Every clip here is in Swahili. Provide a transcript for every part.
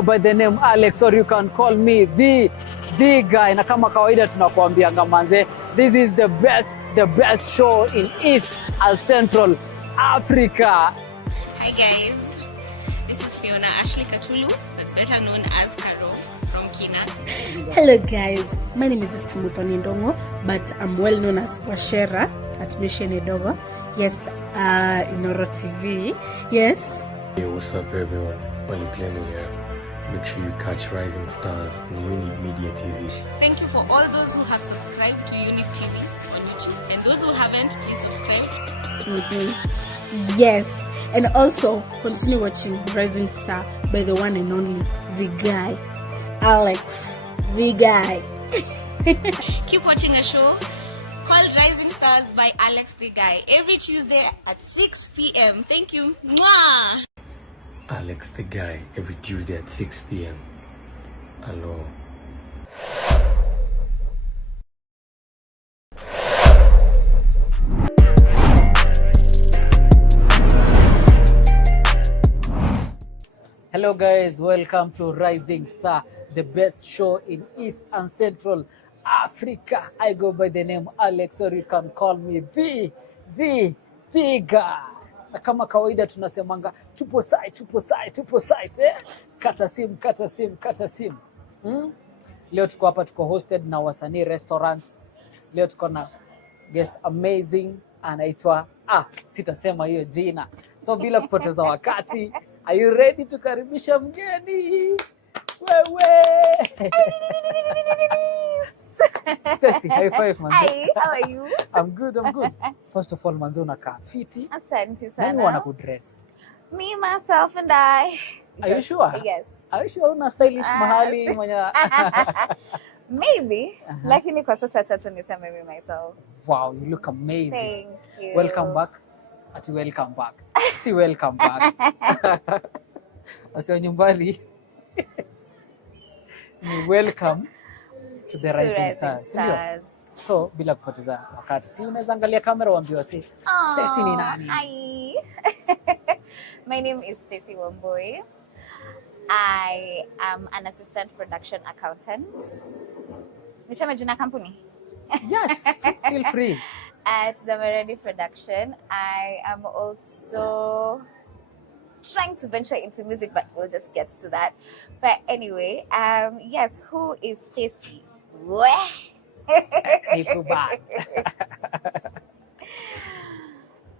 go by the name Alex, or you can call me the guy. Na kama kawaida tunakuambianga manze, this is the best show in East and Central Africa. Hi guys, this is Fiona Ashley Katulu, but better known as Karo from Kina. Hello guys, my name is Stacy Ndongo, but I'm well known as Washera at Mission Edogo. Yes, in Oro TV. Yes. Hey, what's up everyone? Only Clemo here. Make sure you catch Rising Stars on YOUNIB Media TV. Thank you for all those who have subscribed to YOUNIB TV on YouTube, and those who haven't, please subscribe. Yes, and also continue watching Rising Star by the one and only the guy, Alex, the guy. Keep watching a show called Rising Stars by Alex the Guy every Tuesday at 6 p.m. Thank you. Mwah! Alex the Guy every Tuesday at 6 p.m. Hello. Hello guys, welcome to Rising Star, the best show in East and Central Africa. I go by the name Alex, or you can call me the guy. Na kama kawaida tunasemanga tupo site eh? Kata simu. Leo tuko hapa, tuko hosted na Wasanii Restaurant. Leo tuko na guest amazing anaitwa sitasema hiyo jina. So bila kupoteza wakati, are you ready tukaribisha mgeni? Wewe. Stacy, high five manze. Hi, how are you? I'm good. First of all, manze unakaa fiti. Asante sana. Nani wana kudress? Me, myself and I. Are you sure? Yes. Are you sure una stylish mahali mwenye? Maybe. Lakini kwa sasa chato niseme me myself. Wow, you look amazing. Thank you. Welcome back. Welcome back. Si welcome back. Asio nyumbali. Ni welcome to the Rising Stars. So bila kupoteza wakati, si unaweza angalia kamera uambiwe si Stacy ni nani? Hi. My name is Stacy Wambui. I am an assistant production accountant. Niseme jina kampuni? Yes, feel free. At the Meredi Production. I am also trying to venture into music, but we'll just get to that. But anyway, yes, who is Stacy?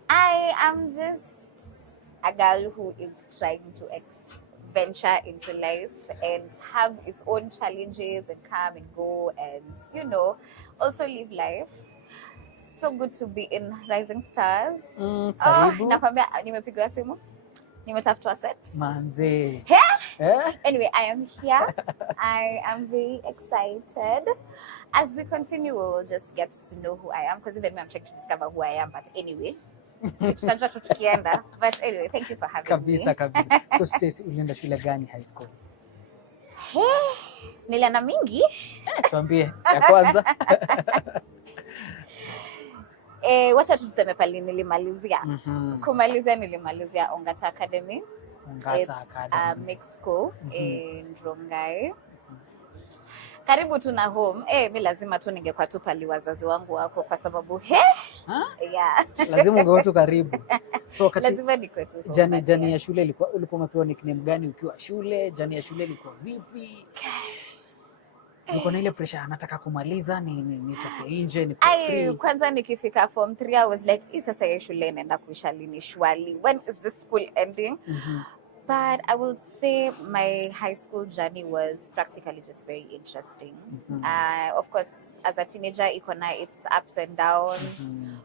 I am just a girl who is trying to venture into life and have its own challenges and come and go and, also live life. So good to be in Rising Stars. Nakwambia nimepigwa simu. Nimetafutwa set. Manze. Anyway, I am here. I am very excited. As we continue, we'll just get to know who I am, because even me, I'm trying to discover who I am. But anyway, but anyway, thank you for having me. Kabisa. So Stacy, ulienda shule gani high school? Nilienda mingi. Tuambie ya kwanza. Wacha tu tuseme pale nilimalizia. Kumalizia nilimalizia Ongata Academy. It's a mixed school in Rongai. Karibu tu na home. Mi lazima tu ningekuwa tu pali wazazi wangu wako kwa sababu yeah. Lazima ungewa tu karibu. So wakati lazima niko tu. Jani ya shule ulikuwa umepewa nickname gani ukiwa shule? Jani ya shule ilikuwa vipi? Niko na ile pressure, nataka kumaliza nitoke nje niko free. Kwanza nikifika form 3 I was like, sasa ya shule naenda kuisha lini shwali? When is the school ending? But I will say my high school journey was practically just very interesting. Of course, as a teenager, iko na its ups and downs.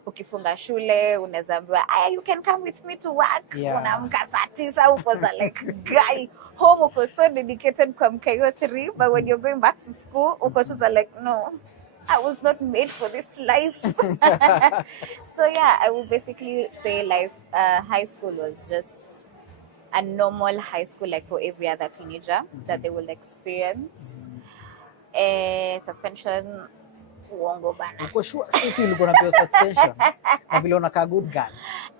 Ukifunga shule, unaweza ambiwa, you can come with me to work. Unaamka saa 9 uko like guy. Home uko so dedicated kwa mkayo 3, but when you're going back to school, uko just like, no, I was not made for this life. So yeah, I will basically say high school was just a normal high school like for every other teenager that they will experience. Suspension uongo bana. Uko sure sisi ulikuwa unapewa suspension? Na vile unakaa good girl.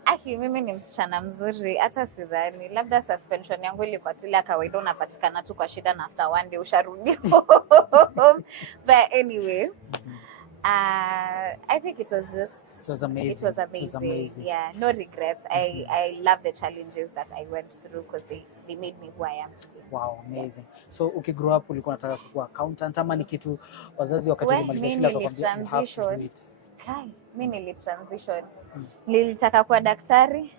Aki mimi ni msichana mzuri, hata sidhani. Labda suspension yangu ilikuwa tu ile kawaida, unapatikana tu kwa shida na after one day usharudi home. But anyway, I think it was amazing. It was amazing. Yeah, no regrets. I love the challenges that I went through because they made me who I am today. Wow, amazing. Yeah. So ukigrow up ulikuwa unataka kuwa accountant ama ni kitu wazazi wakati wamaliza shule wakakwambia you have to do it? Mimi nilitransition. Nilitaka kuwa daktari,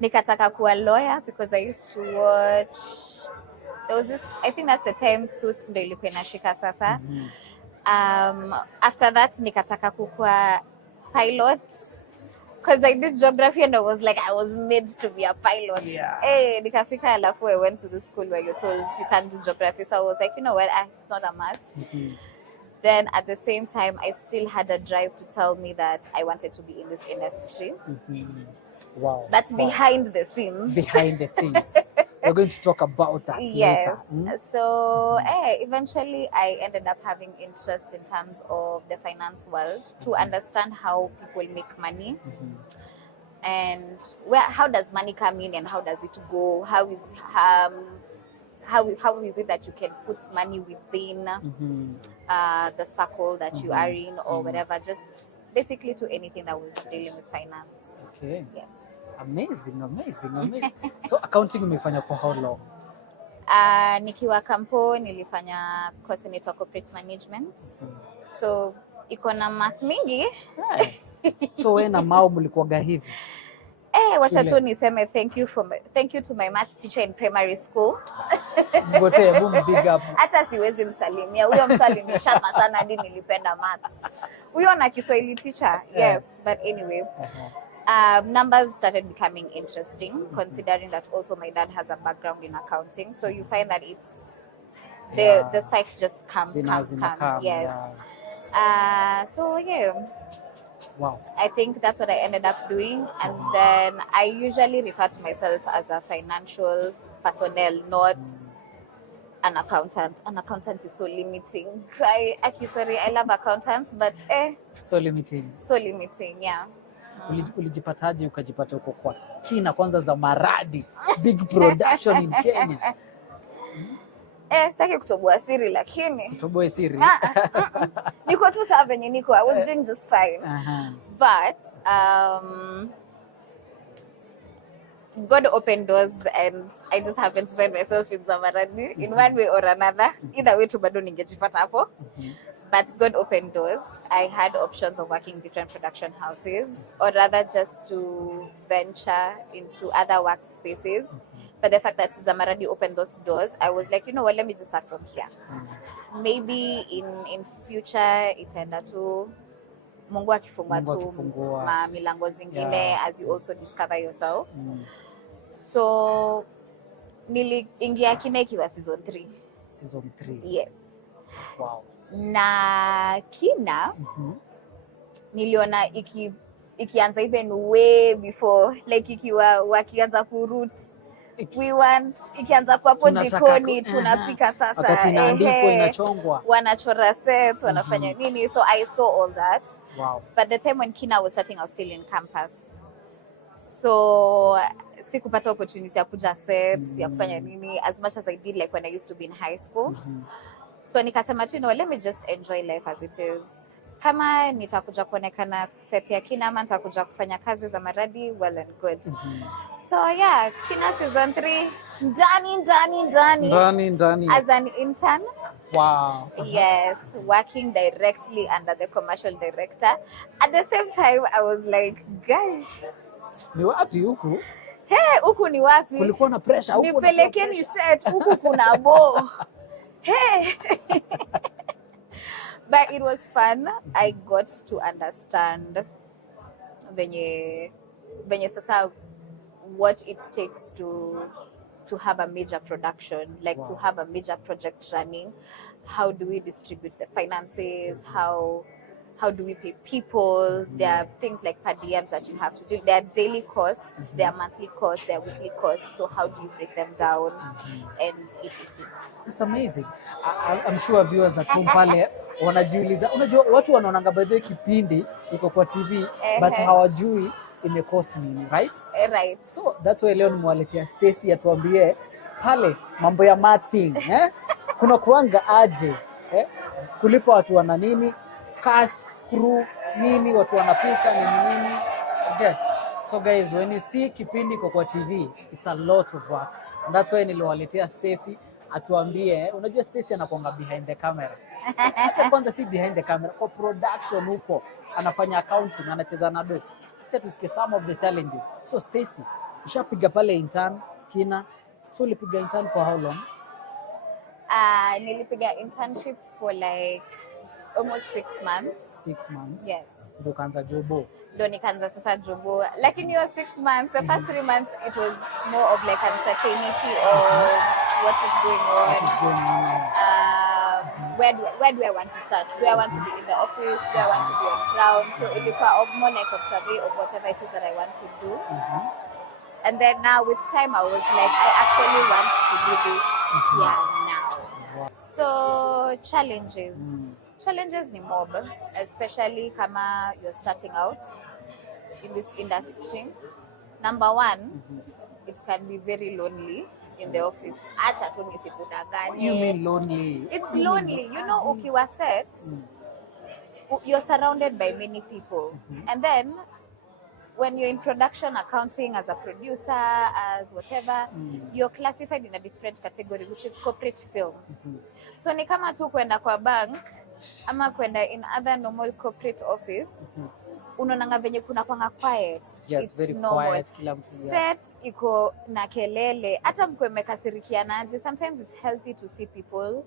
nikataka kuwa lawyer because I used to watch, there was this, I think that's the time Suits ndio ilikuwa inashika sasa. After that nikataka kuwa pilot because I did geography and I was like I was made to be a pilot. Nikafika alafu I went to the school where you're told you can't do geography, so I was like, you know what, it's not a must. Then at the same time, I still had a drive to tell me that I wanted to be in this industry. Wow. But behind the scenes. Behind the scenes. We're going to talk about that later. So eventually I ended up having interest in terms of the finance world to understand how people make money. And how does money come in and how does it go? How is it that you can put money within the circle that you are in or whatever, just basically to anything that was dealing with finance. Okay. Yes. Amazing. So accounting umefanya for how long? Nikiwa kampo nilifanya course inaitwa corporate management. So iko na math mingi. So wewe na Mao mlikuwaga hivi? Wacha tu niseme thank you to my math teacher in primary school. Ngote boom big up. Hata siwezi msalimia. Huyo mtu alinichapa sana hadi nilipenda maths. Huyo na Kiswahili teacher. Yes, but anyway. Numbers started becoming interesting considering that also my dad has a background in accounting. So you find that it's the psych just comes. Yes. Yeah. So yeah. Wow. I think that's what I ended up doing. And then I usually refer to myself as a financial personnel, not an accountant. An accountant is so limiting. Sorry, I love accountants, but so limiting. So limiting, yeah. Ulijipataje ukajipata uko kwa Kina kwanza za Maradi, big production in Kenya? Sitaki kutoboa siri lakini. Sitoboe siri. Niko tu sawa venye niko. I was doing just fine. But God opened doors and I just happened to find myself in Zamaradi in one way or another. Either way tu bado ningejipata hapo. But God opened doors. I had options of working in different production houses or rather just to venture into other workspaces. But the fact that Zamaradi opened those doors, I was like, you know what, let me just start from here. Maybe in future, itaenda tu Mungu akifungua tu milango zingine as you also discover yourself. So, niliingia Kina ikiwa season 3. Season 3? Yes. Wow. Na Kina, niliona ikianza even way before, like ikiwa wakianza kuroot. We want ikianza kwa hapo jikoni tunapika sasa. Wakati inaandikwa inachongwa. Wanachora sets, wanafanya nini. So I saw all that. Wow. But the time when Kina was starting, I was still in campus. So sikupata opportunity ya kuja sets, ya kufanya nini as much as I did like when I used to be in high school. So nikasema tu, you know, let me just enjoy life as it is. Kama nitakuja kuonekana set ya Kina ama nitakuja kufanya kazi za Maradi, well and good. So yeah, Kina season 3, ndani as an intern. Wow. Yes, working directly under the commercial director. At the same time, I was like, guys, ni wapi huku? Huku ni wapi? Kulikuwa na pressure huku. Nipelekeni set, huku kuna bo. But it was fun. I got to understand venye sasa what it takes to have a major production, like to have a major project running. How do we distribute the finances? How do we pay people? There are things like per diems that you have to do. There are daily costs, there are monthly costs, there are weekly costs. So how do you break them down and etc. It's amazing. I'm sure viewers at home pale wanajiuliza, unajua watu wanaonanga by the way kipindi iko kwa TV but hawajui imecost nini, right? Right. So that's why leo nimewaletea Stacy atuambie pale mambo ya mathing, kuna kuanga aje, kulipa watu wana nini, cast, crew, nini, watu wanapika nini, forget. So guys, when you see kipindi kwa TV, it's a lot of work. And that's why niliwaletea Stacy atuambie, unajua Stacy anakuanga behind the camera. Hata kwanza si behind the camera, kwa production huko, anafanya accounting, anacheza na do. Acha tusikie some of the challenges. So Stacy, ushapiga pale intern Kina. So ulipiga intern for how long? Nilipiga internship for like almost 6 months. 6 months? Yes. Ndio kaanza jobo. Ndio nikaanza sasa jobo. Lakini hiyo 6 months, the first 3 months it was more of like uncertainty of what is going on. What is going on? Where do I want to start? Do I want to be in the office? Do I want to be on ground? So it was more like a survey of whatever it is that I want to do. And then now with time I was like, I actually want to do this here now. So challenges. Challenges ni mob, especially kama you're starting out in this industry. Number one, it can be very lonely in the office. Acha tu nisikudanganye. You mean lonely? It's lonely. You know, ukiwa set, you're surrounded by many people. And then when you're in production accounting as a producer, as whatever, you're classified in a different category, which is corporate film. So ni kama tu kwenda kwa bank, ama kwenda in other normal corporate office, unaonanga venye kuna kwanga quiet. Yes, it's very normal. quiet kila mtu. Set iko na kelele, hata mkwe mmekasirikianaje. Sometimes it's healthy to see people.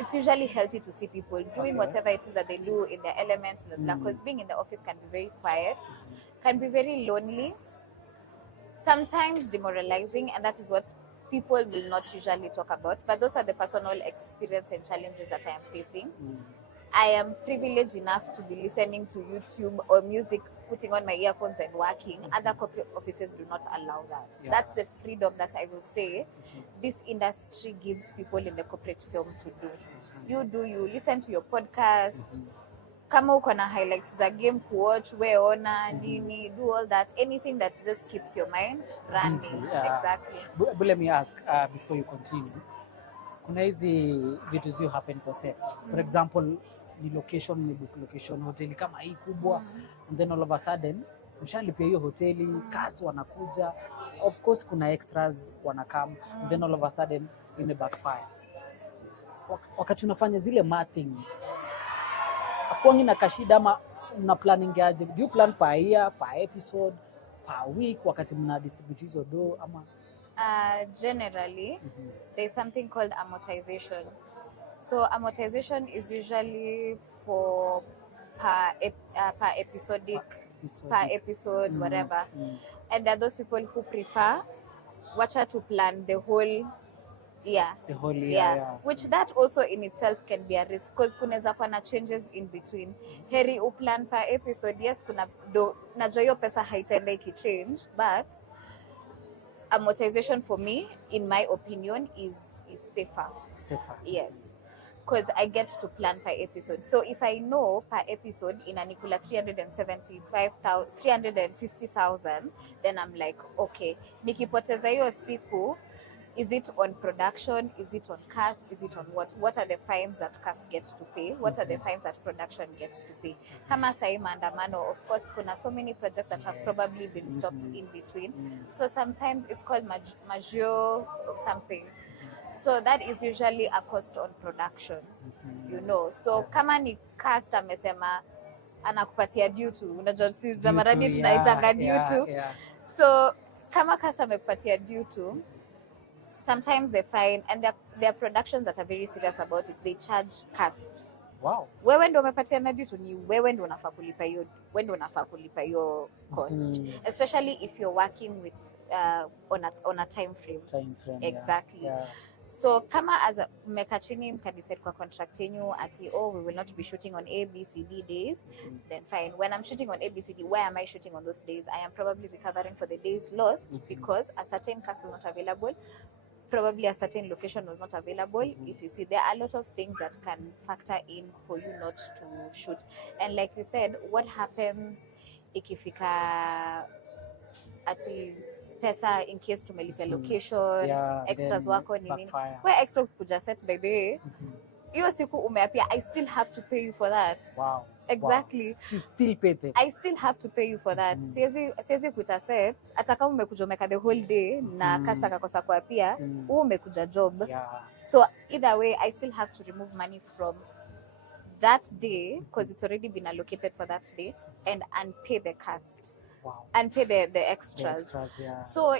It's usually healthy to see people doing whatever it is that they do in their elements, because being in the office can be very quiet, can be very lonely, sometimes demoralizing, and that is what people will not usually talk about. But those are the personal experience and challenges that I am facing. I am privileged enough to be listening to YouTube or music, putting on my earphones and working. Other corporate offices do not allow that. That's the freedom that I will say this industry gives people in the corporate film to do. You listen to your podcast. Kama uko na highlights za game kuwatch, weona, nini, do all that. Anything that just keeps your mind running. Exactly. But let me ask, before you continue, kuna hizi vitu zio happen kwa set. For example, ni location, ni book location, hoteli kama hii kubwa, and then all of a sudden, mshalipia hiyo hoteli, cast wanakuja, of course kuna extras wanakam, and then all of a sudden, ime backfire. Wakati unafanya zile mathing, akuangi na kashida ama mna planning aje? Do you plan per year, per episode, per week, wakati mna distribute hizo do ama? Generally, there's something called amortization. So amortization is usually for per episode, whatever. And there are those people who prefer wacha to plan the whole year. The whole year, yeah. Which that also in itself can be a risk, because kunaweza kuwa na changes in between. Heri uplan per episode, yes, kuna do najua hiyo pesa haitaenda ikichange, but amortization for me, in my opinion, is safer. Safer. Yes. Because I get to plan per episode. So if I know per episode inanikula 350,000, then I'm like, okay, nikipoteza hiyo siku, is it on production? Is it on cast? Is it on what? What are the fines that cast gets to pay? What are the fines that production gets to pay? Kama sahi maandamano, of course, kuna so many projects that have probably been stopped in between. So sometimes it's called major or something. So that is usually a cost on production, you know. So kama ni cast amesema anakupatia due to, unajua si zamarani tunaitanga due to. So kama cast amekupatia due to, sometimes they fine, and there are productions that are very serious about it. They charge cast. Wow. Wewe ndo umepatia na due to, ni wewe ndo unafaa kulipa hiyo cost. Especially if you're working with on a time frame. Exactly. Yeah. So kama as mmeka chini mkadecide kwa contract yenu ati we will not be shooting on ABCD days, then fine. When I'm shooting on ABCD, why am I shooting on those days? I am probably recovering for the days lost because a certain cast is not available. probably a certain location was not available, etc. There are a lot of things that can factor in for you not to shoot. And like you said, what happens ikifika ati pesa in case tumelipia location, extras wako ni nini? Where extra kuja set by the way, hiyo siku umeapia, I still have to pay you for that. Wow. Exactly. Wow. You still pay them. I still have to pay you for that. Siwezi kuta set hata kama umekuja umeka the whole day na kasa kakosa kwa pia umekuja job. So either way I still have to remove money from that day because it's already been allocated for that day and pay the cast. Wow. And pay the extras. So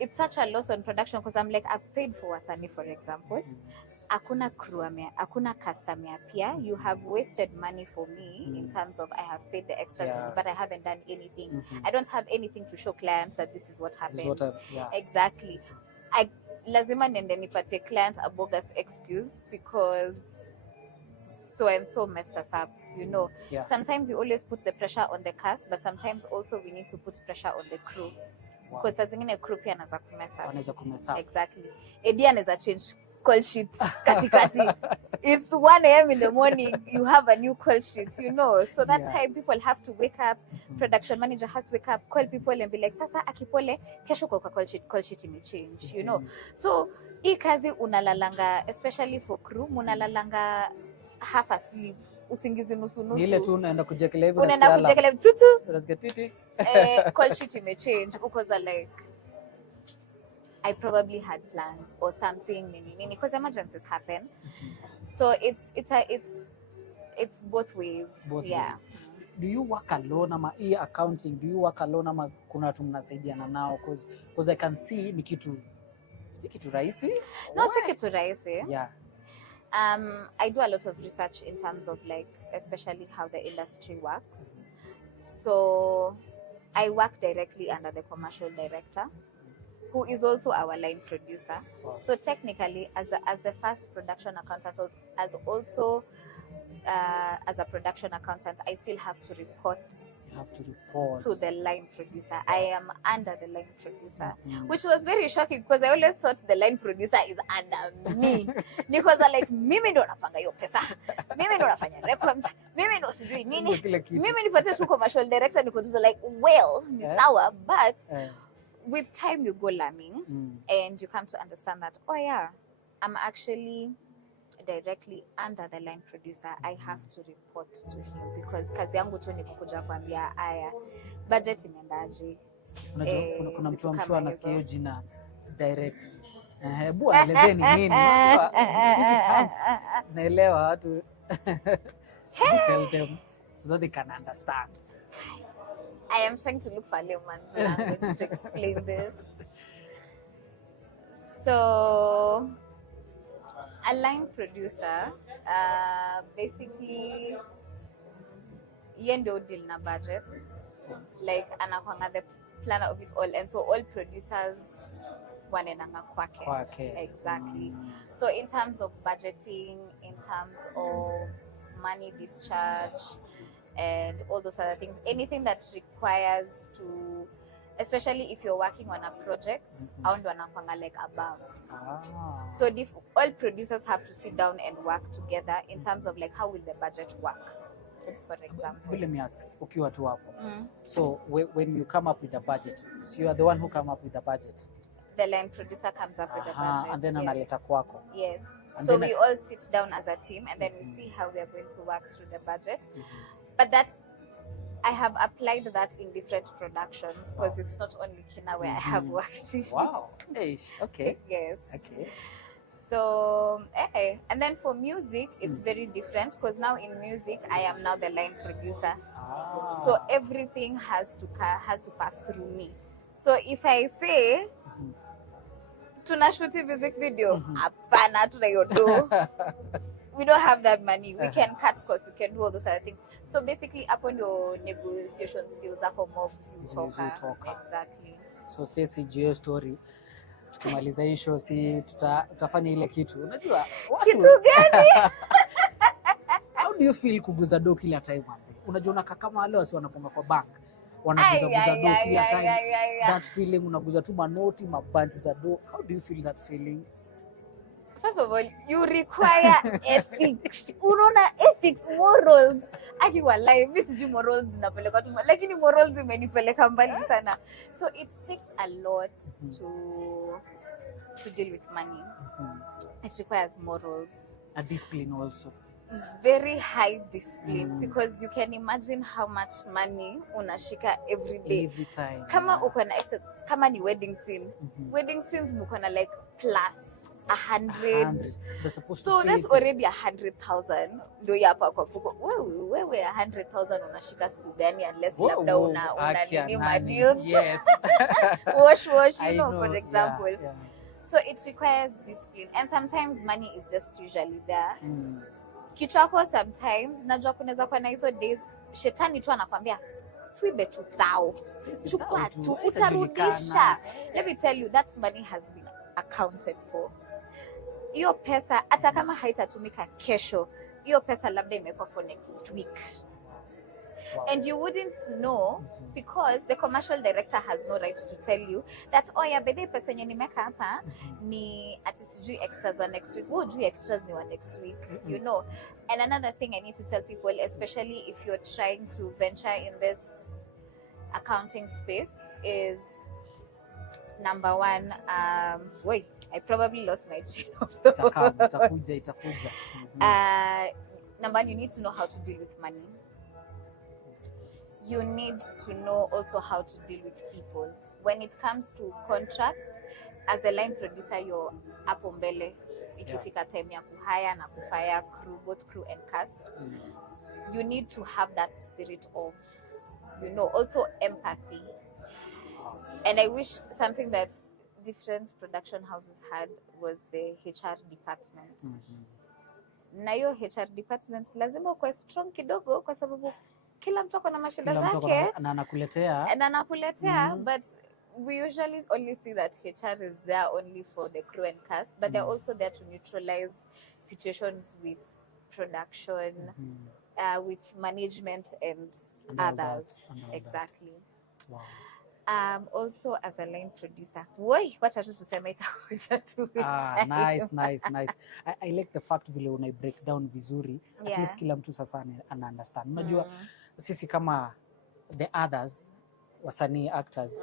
it's such a loss on production because I'm like, I've paid for wasanii, for example. Akuna crew, akuna customer pia. You have wasted money for me in terms of I have paid the extras, but I haven't done anything. I don't have anything to show clients that this is what happened. Exactly. I lazima nende nipate clients a bogus excuse because so and so messed us up, you know. Sometimes you always put the pressure on the cast, but sometimes also we need to put pressure on the crew. Because saa zingine crew pia anaweza kumesa up. Exactly. Eddie anaweza change call sheet katikati. It's 1 a.m. in the morning, you have a new call sheet, you know. So that time people have to wake up, production manager has to wake up, call people and be like, sasa akipole, kesho kwa call sheet ime change, you know. So hii kazi unalalanga, especially for crew, munalalanga half asleep, usingizi nusu. Ile tu unaenda kujekelea hivi, unaenda kujekelea tutu. Unasikia titi. Call sheet ime change because like I probably had plans or something because emergencies happen. So it's both ways. Both ways. Do you work alone ama accounting? Do you work alone ama kuna watu mnasaidiana nao? Because I can see ni kitu si kitu rahisi. No, si kitu rahisi. Yeah. I do a lot of research in terms of like especially how the industry works. So I work directly under the commercial director, who is also our line producer. Wow. So technically, as the first production accountant, as a production accountant, I still have to report. To the line producer. Wow. I am under the line producer, which was very shocking because I always thought the line producer is under me. Because I'm like, mimi ndo napanga hiyo pesa, mimi ndo nafanya records, mimi ndo sijui nini, mimi nipate tu commercial director niko tu like, well, ni sawa, but with time you go learning and you come to understand that, oh yeah, I'm actually directly under the line producer. I have to report to him because kazi yangu tu ni kukuja kuambia aya budget imeendaje. Unajua kuna mtu amshua anasikia hiyo jina direct. Hebu anaelezeni nini? Naelewa watu. Tell them so that they can understand. I am trying to look for layman's language to explain this. So a line producer, basically, yendo deal na budgets, like anakwanga the planner of it all, and so all producers wanenanga kwake. Exactly. So in terms of budgeting, in terms of money discharge, and all those other things, anything that requires to, especially if you're working on a project, I ndo anakwanga like above. So all producers have to sit down and work together in terms of like how will the budget work, for example. Let me ask, ukiwa tu hapo. So when you come up with the budget, so you are the one who come up with the budget. The line producer comes up with the budget. And then analeta kwako. Yes. And so we all sit down as a team and then we see how we are going to work through the budget. But I have applied that in different productions because it's not only Kina where I have worked. Wow. Okay. Yes. Okay. So, and then for music, it's very different because now in music, I am now the line producer. So everything has to pass through me. So if I say, tuna shoot music video, apana tunayodo. We don't have that money. We can cut costs. We can do all those other things. So basically, upon your negotiation skills, for mobs, you talk. Exactly. So Stacy, geo story. Tukimaliza hii show si tutafanya ile kitu. Unajua? Kitu gani? How do you feel kuguza do kila time manzi? Unajua unakaa kama wale wasi wanafunga kwa bank. wanaguza do kila time. That feeling unaguza tu manoti mabanti za do. How do you feel that feeling? First of all, you require ethics. Unaona ethics, morals. Akiwa live, mimi sijui morals zinapeleka tu, lakini morals imenipeleka mbali sana. So it takes a lot to deal with money. It requires morals. A discipline also. Very high discipline because you can imagine how much money unashika every day. Every time. Kama uko na excess, kama ni wedding scene. Wedding scenes muko na like plus 100. So that's already 100,000. Ndio hapa kwa mfuko. Wewe 100,000 unashika siku gani unless labda una nini madeal. Yes. wash, you know, for example. Yeah. So it requires discipline and sometimes money is just usually there. Kichwako sometimes najua kunaweza kuwa na hizo days shetani tu anakwambia swibe tu thou chukua tu utarudisha. Let me tell you that money has been accounted for. Hiyo pesa hata kama haitatumika kesho, hiyo pesa labda imekuwa for next week. Wow. And you wouldn't know because the commercial director has no right to tell you that yeah, bedhe pesa yenye nimeka hapa ni ati sijui extras wa next week. Wewe juu extras ni wa next week, you know. And another thing I need to tell people, especially if you're trying to venture in this accounting space, is number one, wait, I probably lost my chain of thought. Itakuja. Number one, you need to know how to deal with money. You need to know also how to deal with people. When it comes to contracts, as a line producer, you're hapo mbele. Ikifika time ya kuhire na kufire crew, both crew and cast, you need to have that spirit of, you know, also empathy. And I wish something that different production houses had was the HR department. Na hiyo HR department lazima uwe strong kidogo kwa sababu kila mtu akona mashida zake na anakuletea but we usually only see that HR is there only for the crew and cast, but they're also there to neutralize situations with production, with management and others. Exactly. Wow. Also as a line producer, wacha tu tuseme itakuja tu. Nice. I like the fact vile una break down vizuri. At least kila mtu sasa ana understand. Unajua sisi kama the others wasanii actors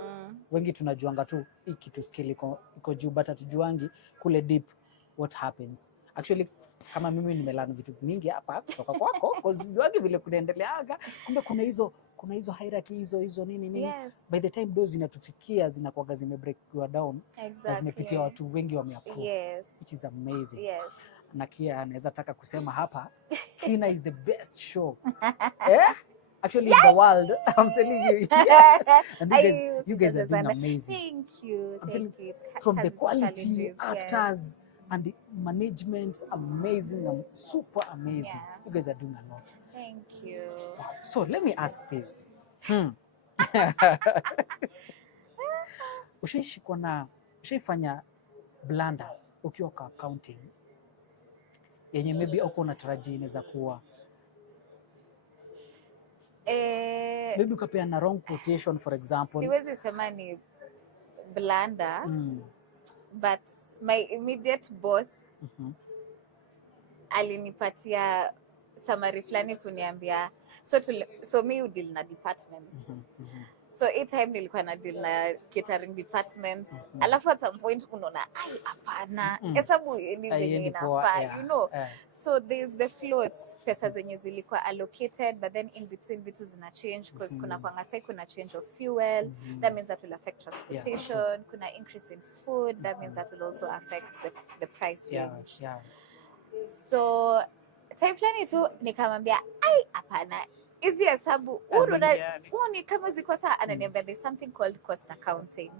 wengi tunajuanga tu hii kitu skill iko juu but hatujuangi kule deep what happens. Actually kama mimi nimelearn vitu mingi hapa kutoka kwako because sijuangi vile kunaendeleaga, kumbe kuna hizo hierarchy hizo nini. Yes. By the time those zinatufikia zinakuwa zimebreak down. Exactly. Zimepitia watu wengi wameapprove. Yes. Which is amazing. Yes. Na kia anaweza taka kusema hapa Kina is the best show. Actually in the world, I'm telling you. Yes. And you guys are doing amazing. Thank you. From the quality actors and the management, amazing and super amazing. Yeah. You guys are doing a lot. Thank you. Wow. So let me ask this. Ushaifanya blunder ukiwa kwa accounting yenye maybe uko unatarajia inaweza kuwa maybe ukapeana wrong quotation for example? Siwezi sema ni blunder, but my immediate boss alinipatia summary fulani kuniambia so mi deal na department. So each time nilikuwa na deal na catering department. Alafu at some point unaona hapana hesabu ni venye inafaa, you know. So there's the floats, pesa zenye zilikuwa allocated but then in between vitu zina change because kuna kwanga sai kuna change of fuel, that means that will affect transportation, kuna increase in food, that means that will also affect the price range. So time fulani tu nikamwambia hapana hizi hesabu ni kama ziko sawa. Ananiambia there's something called cost accounting.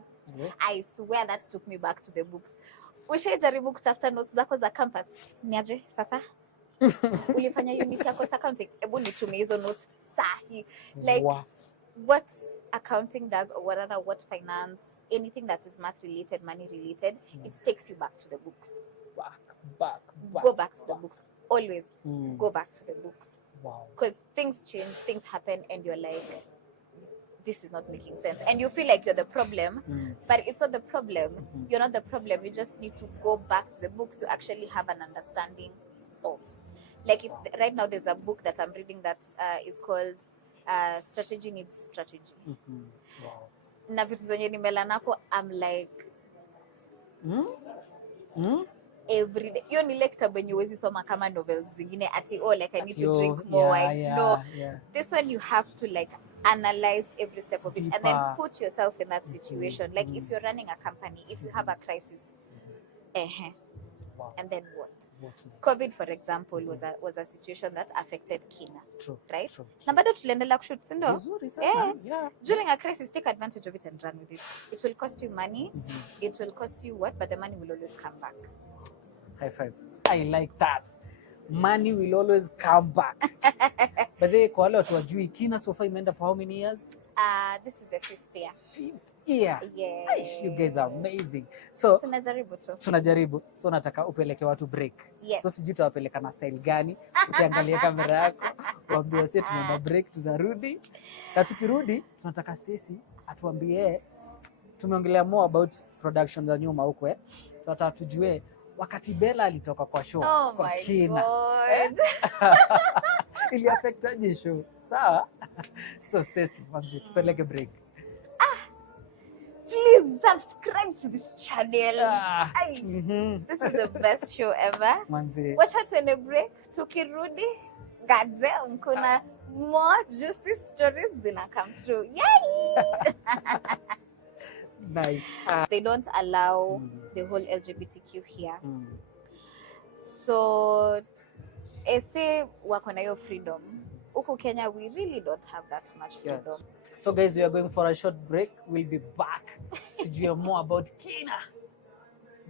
I swear that took me back to the books. Ushajaribu kutafuta notes zako za campus? Niaje sasa? Ulifanya unit ya cost accounting? Hebu nitumie hizo notes sahi. Like what accounting does or what finance, anything that is math related, money related, it takes you back to the books. Go back to the books. Always go back to the books. Wow. Because things change, things happen, and you're like, this is not making sense, and you feel like you're the problem, but it's not the problem. You're not the problem. You just need to go back to the books to actually have an understanding of. Like if right now there's a book that I'm reading that is called Strategy Needs Strategy. Wow. Na vitu zenye nimelana hapo, I'm like every day. Hiyo ni kitabu yenye huwezi soma kama novels zingine ati like I need to drink more wine. This one you have to like analyze every step of it and then put yourself in that situation. Like if you're running a company, if you have a crisis, and then what? COVID, for example, was a situation that affected Kina, right? Na bado tuliendelea kushoot, si ndio? During a crisis, take advantage of it and run with it. It will cost you money. It will cost you what, but the money will always come back. High five. I like that. Money will always come back. But they kwa wale watu wajui, Kina so far imeenda for how many years? This is the 5th year. 5th year. Yeah. You guys are amazing. So tunajaribu tu. Tunajaribu. So nataka upeleke watu break. Yes. So sijui tutawapeleka na style gani? Ukiangalia kamera yako, waambie sisi tunaenda break, tunarudi. Na tukirudi, tunataka Stacy atuambie, tumeongelea more about production za nyuma huko tunataka tujue wakati Bella alitoka kwa show kwa Kina. God. Ili affectaje show? Sawa? So Stacy, wazi tupeleke break. Please subscribe to this channel. This is the best show ever. Manzi. Watch out when a break. Tukirudi, goddamn, kuna more juicy stories gonna come through. Yay! Nice. They don't allow the whole LGBTQ here. So, ese wako na hiyo freedom. Huku Kenya, we really don't have that much freedom. Yes. So guys, we are going for a short break. We'll be back to hear more about Kina.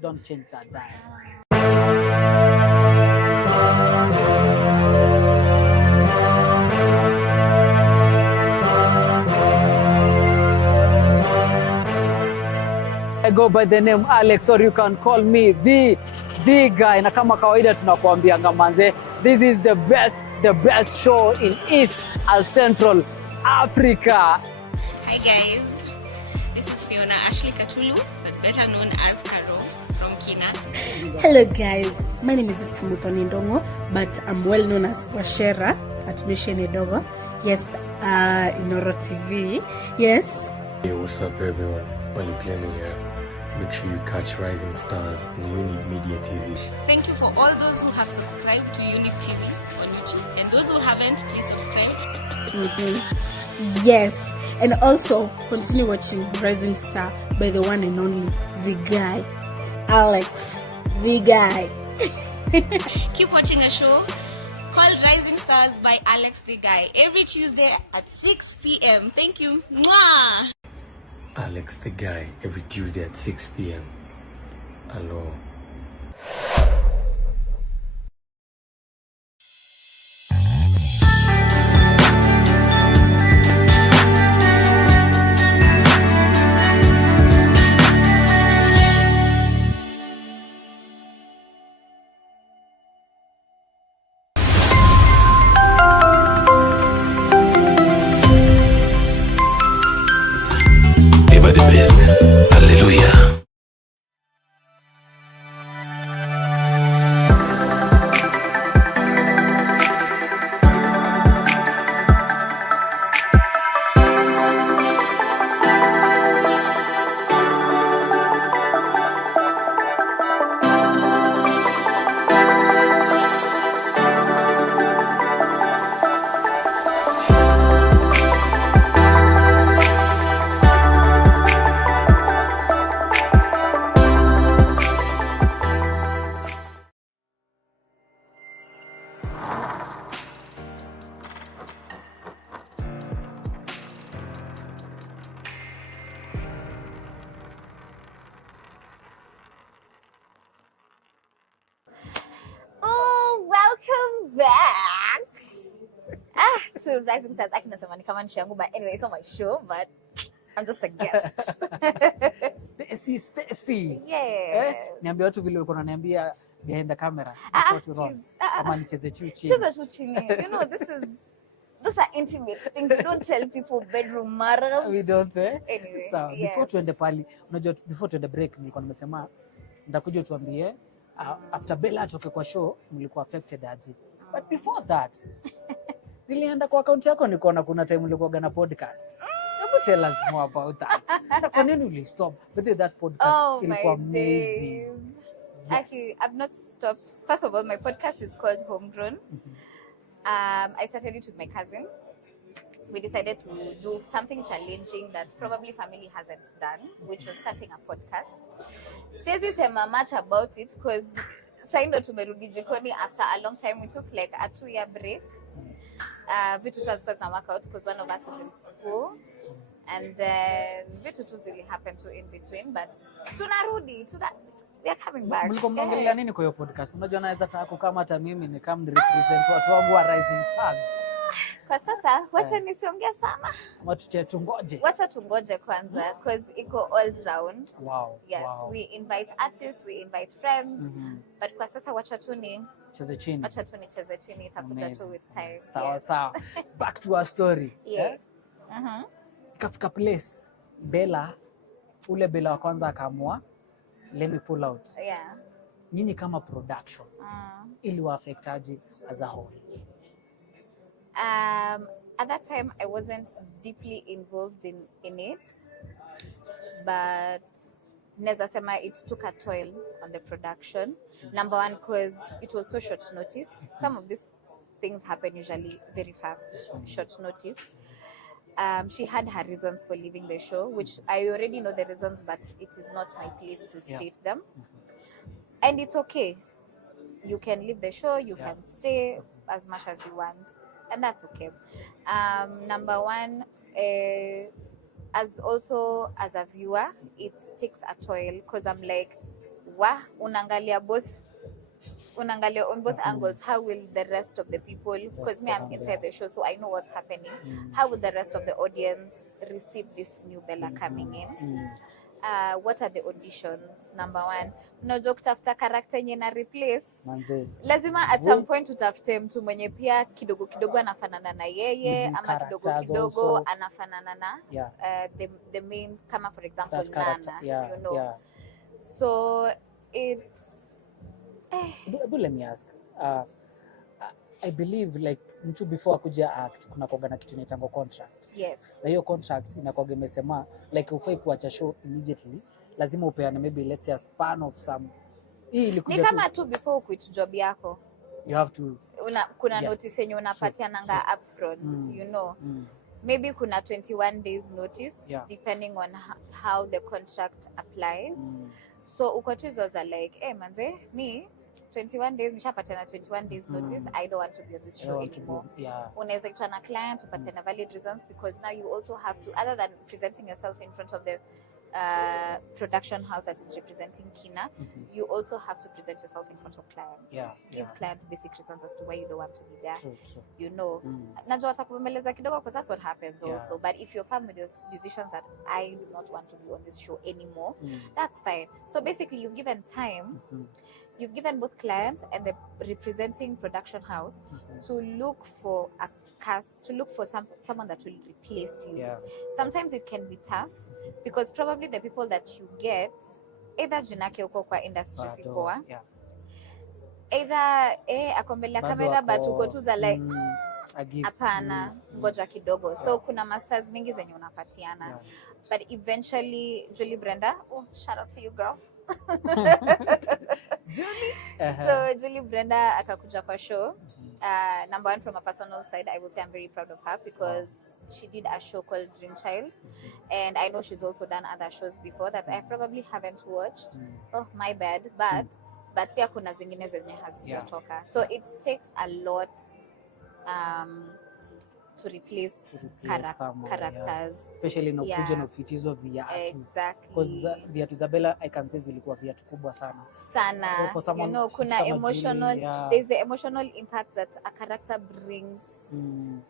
Don't change that dial. I go by the name Alex, or you can call me the guy. Na kama kawaida tunakuambianga manze, this is the best show in East and Central Africa. Hi guys, this is Fiona Ashley Katulu, but better known as Karo from Kina. Hello guys, my name is Stacy Wambui, but I'm well known as Washera at Mission Edogo. Yes, YOUNIB TV. Yes. Hey, what's up everyone? While claiming here, make sure you catch Rising Stars on YOUNIB Media TV. Thank you for all those who have subscribed to YOUNIB TV on YouTube, and those who haven't, please subscribe. Yes, and also continue watching Rising Star by the one and only the guy, Alex, the guy. Keep watching a show called Rising Stars by Alex the Guy every Tuesday at 6 p.m. Thank you. Mwah! Alex the Guy every Tuesday at 6 p.m. Hello. The best. Hallelujah. To Rising Stars, I can say kama nisho yangu, but anyway, it's not my show, but I'm just a guest. Stacy. Yeah. Niambia watu vile uko unaniambia behind the camera. Kama nicheze chuchi. Cheza chuchi. You know, this is Those are intimate things. You don't tell people bedroom matters. We don't Anyway, so yes. before tuende pali, unajua before tuende break nilikuwa nimesema ndakuja tuambie after Bella atoke kwa show mlikuwa affected aje. But before that nilienda kwa account yako nikaona kuna time ulikuwa na podcast. Tell us more about that. Kwa nini uli stop? But that podcast ilikuwa amazing. Yes. Actually, I've not stopped. First of all, my podcast is called Homegrown. I started it with my cousin. We decided to do something challenging that probably family hasn't done, which was starting a podcast. Stacy said much about it because Saindo tumerudi jikoni after a long time. We took like a 2-year break. Vitu was because na work out because one of us is in school. And then vitu really happened to in between, but tunarudi, we are coming back. Mlikuwa mnaongelea nini kwa hiyo podcast? Unajua naweza taka kama hata mimi ni kama represent watu wangu wa Rising Stars. Kwa sasa wacha nisiongea sana. Watu tungoje. Wacha tungoje kwanza because iko all round. Wow. Yes, wow. we invite artists, we invite friends. But kwa sasa wacha tu ni cheze chini. Wacha tu nicheze chini, itakuja tu with time. Sawa sawa. Back to our story. Yeah. Kafika place Bella wa kwanza akaamua let me pull out. Yeah. Nyinyi kama production ili wa affect aje as a whole? At that time I wasn't deeply involved in it, but neza sema it took a toll on the production. Number one, because it was so short notice. Some of these things happen usually very fast, short notice. She had her reasons for leaving the show, which I already know the reasons, but it is not my place to state them. And it's okay. You can leave the show, you can stay as much as you want, and that's okay. Number one, as a viewer, it takes a toll because I'm like, unangalia on both angles. How will the rest of the people, because me, I'm inside the show, so I know what's happening. How will the rest of the audience receive this new Bella coming in? What are the auditions? Number one, unajua kutafuta character yenye na replace. Lazima at some point utafute mtu mwenye pia kidogo kidogo anafanana na yeye, ama kidogo kidogo anafanana na the main, kama for example Nana, you know. So it's But let me ask, I believe like mtu before akuja act kuna kuanga na kitu inaitwa contract. Yes. Na hiyo contract inakuwa imesema like ufai kuacha show immediately, lazima upeane maybe let's say a span of some. Hii ilikuja ni kama tu before quit job yako. You have to kuna notice yenye unapatia nanga upfront, you know. Maybe kuna 21 days notice depending on how the contract applies. So uko tu hizo za like, manze, me 21 days nishapatana 21 days notice, I don't want to be on this show anymore. Unaweza itwa na client upate na valid reasons, because now you also have to, other than presenting yourself in front of the production house that is representing Kina, you also have to present yourself in front of clients. Give clients basic reasons as to why you don't want to be there. True. You know, najua watakumeleza kidogo because that's what happens also. But if you're firm with your decisions that I do not want to be on this show anymore, that's fine. So basically, you've given time. You've given both clients and the representing production house to look for a cast, to look for someone that will replace you. Sometimes it can be tough because probably the people that you get, either jinake uko kwa industry sikoa, either akombelea kamera but uko tu za like hapana ngoja kidogo. So kuna masters mingi zenye unapatiana. But eventually Julie Brenda, shout out to you girl. Julie? So Julie Brenda akakuja kwa show. Number one, from a personal side, I would say I'm very proud of her because she did a show called Dream Child, and I know she's also done other shows before that I probably haven't watched. Oh, my bad. But pia kuna zingine zenye hazijatoka. So it takes a lot to replace characters, especially in occasion of it hizo viatu. Exactly. Because viatu za Bella I can say zilikuwa viatu kubwa sana. sana. So for someone You know, kuna kama emotional, Jilly, yeah. there's the emotional impact that a character brings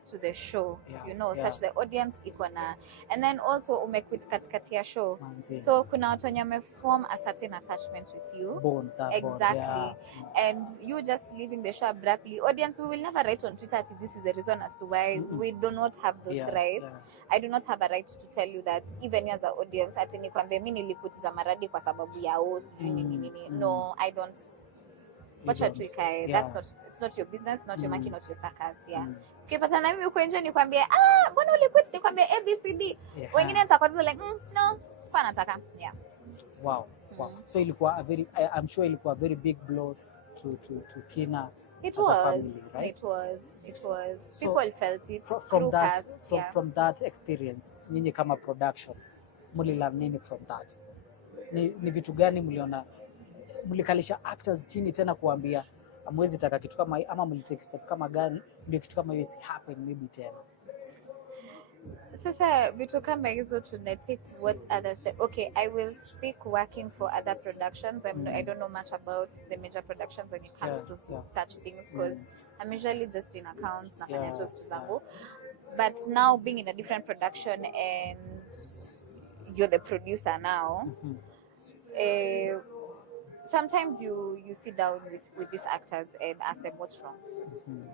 to the show. Yeah, You know, yeah. such the audience iko na, and then also umequit katikati ya show. Manzi. So kuna watu wenye wameform a certain attachment with you. Bond, that Exactly. bond, yeah. And you just leaving the show abruptly. Audience, we will never write on Twitter that this is the reason as to why we do not have those rights. I do not have a right to tell you that even as an audience, ati nikwambie mimi nilikuti maradi kwa sababu ya nini. No, I don't. Wacha tu ikae. That's not, it's not your business, not your market, not your circus. Yeah. Ukipata na mimi uko nje nikwambie, mbona ulikuti nikwambie ABCD. Wengine nitakwambia like, no, sikuwa nataka. Yeah. Wow. So ilikuwa a very, I'm sure ilikuwa a very big blow to Kina. It as was. a family, right? It was. So people felt it. From that experience, nyinyi kama production, mulilearn nini from that? Ni vitu gani mliona, mlikalisha actors chini tena kuambia amwezi taka kitu kama hii, ama mlitake step kama gani ndio kitu kama hiyo happen maybe tena? Sasa vitu kama hizo tuna take what others say. Okay, I will speak working for other productions. I don't know much about the major productions when it comes to such things because I'm usually just in accounts nafanya tu vitu zangu. But now being in a different production and you're the producer now, sometimes you sit down with these actors and ask them what's wrong.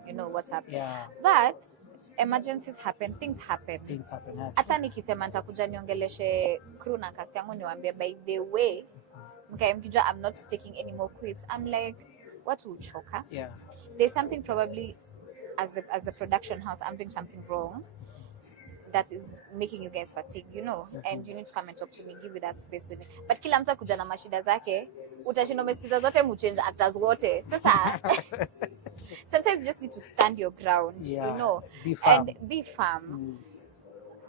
You know what's happening. But emergencies happen, things happen. Hata nikisema nitakuja niongeleshe crew na cast yangu niwaambie by the way, mkijua I'm not taking any more quits. I'm like, what will choka? There's something probably as a production house, I'm doing something wrong that is making you guys fatigue, you know, and you need to come and talk to me, give you that space to me. But kila mtu akuja na mashida zake, utashinda umesikiza zote muchange actors wote. Sasa sometimes you just need to stand your ground, you know, and be firm.